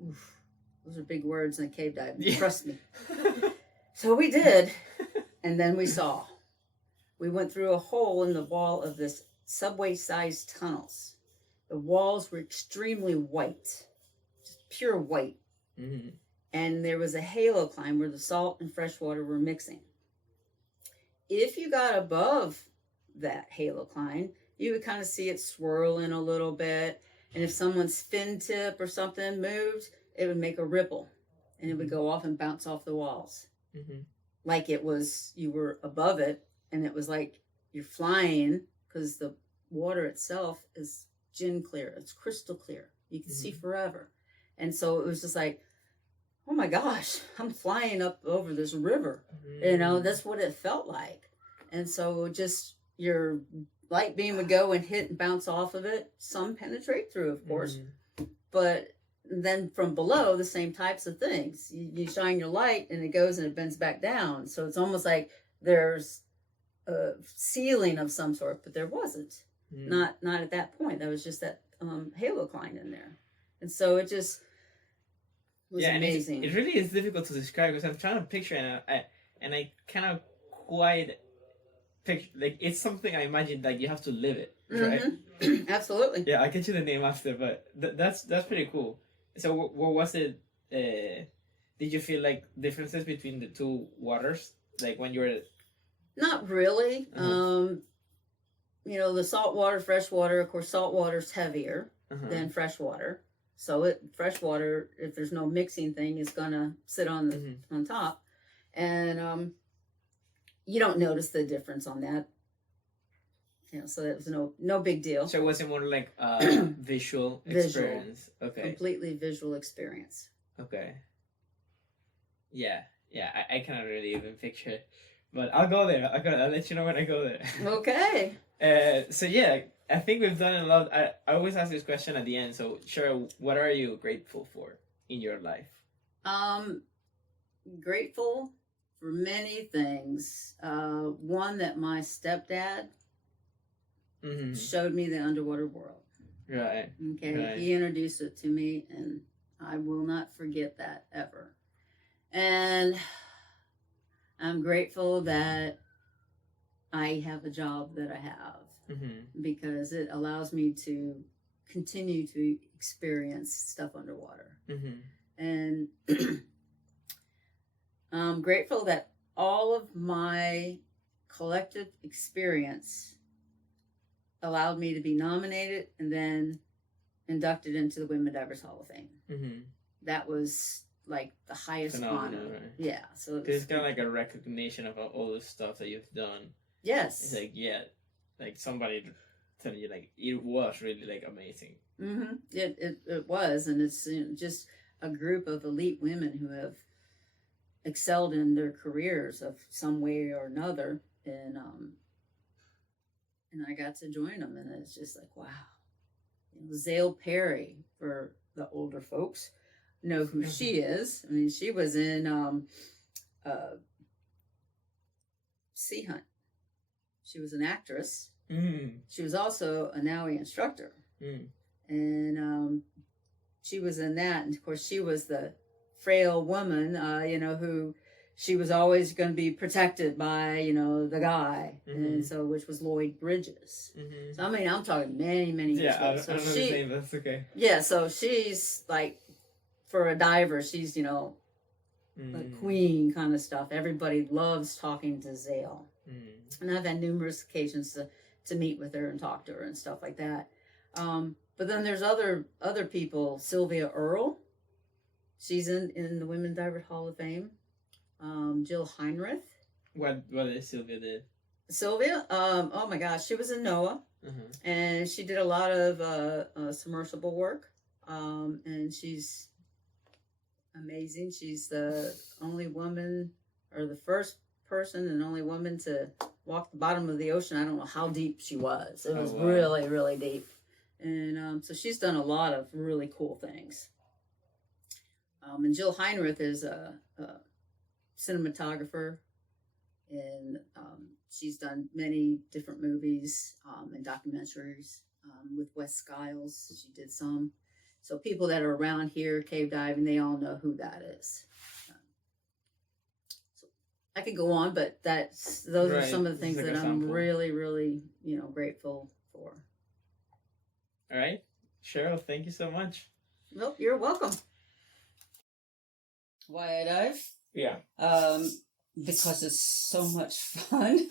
Oof. Those are big words in a cave dive. Yeah. Trust me. So we did, and then we saw. We went through a hole in the wall of this subway-sized tunnels. The walls were extremely white, just pure white. Mm-hmm. And there was a halo climb where the salt and fresh water were mixing. If you got above that halo climb, you would kind of see it swirling a little bit. And if someone's fin tip or something moved, it would make a ripple. And it would go off and bounce off the walls. Mm-hmm. Like it was, you were above it. And it was like you're flying, because the water itself is gin clear. It's crystal clear. You can see forever. And so it was just like, oh my gosh, I'm flying up over this river. Mm-hmm. You know, that's what it felt like. And so just your light beam would go and hit and bounce off of it. Some penetrate through, of course. Mm-hmm. But then from below, the same types of things. You shine your light and it goes and it bends back down. So it's almost like there's a ceiling of some sort, but there wasn't. Mm. Not at that point. That was just that halo climb in there. And so it just was amazing. It really is difficult to describe, because I'm trying to picture and I kind of quite picture, like, it's something I imagine like you have to live it, right? Mm-hmm. Absolutely. Yeah, I'll get you the name after, but that's pretty cool. So what was it? Did you feel like differences between the two waters, like when you were? Not really. Uh-huh. You know, the salt water, fresh water. Of course, salt water's heavier than fresh water. So fresh water, if there's no mixing thing, is gonna sit on the on top, and you don't notice the difference on that. You know, so that was no big deal. So it wasn't more like visual experience. Okay. Completely visual experience. Okay. Yeah. I cannot really even picture it, but I'll go there. I'll let you know when I go there. Okay. So yeah, I think we've done a lot. I always ask this question at the end. So Cheryl, what are you grateful for in your life? Grateful for many things. One, that my stepdad showed me the underwater world. Right. Okay. Right. He introduced it to me, and I will not forget that ever. And I'm grateful that I have a job that I have, because it allows me to continue to experience stuff underwater. And I'm grateful that all of my collective experience allowed me to be nominated and then inducted into the Women Divers Hall of Fame. That was like the highest honor. Right? Yeah. So it's kind of like a recognition of all the stuff that you've done. Yes. It's like, yeah, like somebody telling you, like, it was really like amazing. It was, and it's just a group of elite women who have excelled in their careers of some way or another, and I got to join them, and it's just like, wow. Zale Perry, for the older folks, know who she is. I mean, she was in Sea Hunt. She was an actress. She was also a NAUI instructor. And she was in that. And of course, she was the frail woman, who she was always going to be protected by, the guy. And so, which was Lloyd Bridges. So, I mean, I'm talking many, many years ago. I don't know his name, but that's okay. Yeah, so she's like, for a diver, she's, a queen kind of stuff. Everybody loves talking to Zale. And I've had numerous occasions to meet with her and talk to her and stuff like that. But then there's other people. Sylvia Earle, she's in the Women Divers Hall of Fame. Jill Heinrich. What did Sylvia do? Sylvia, oh my gosh, she was in NOAA, and she did a lot of submersible work, and she's amazing. She's the only woman, or the first person and only woman to walk the bottom of the ocean. I don't know how deep she was. It was really, really deep. And so she's done a lot of really cool things. And Jill Heinrich is a cinematographer, and she's done many different movies and documentaries with Wes Skiles. She did some. So people that are around here, cave diving, they all know who that is. So I could go on, but those are some of the things that I'm really, really, grateful for. All right. Cheryl, thank you so much. Well, you're welcome. Why I dive? Yeah. Because it's so much fun.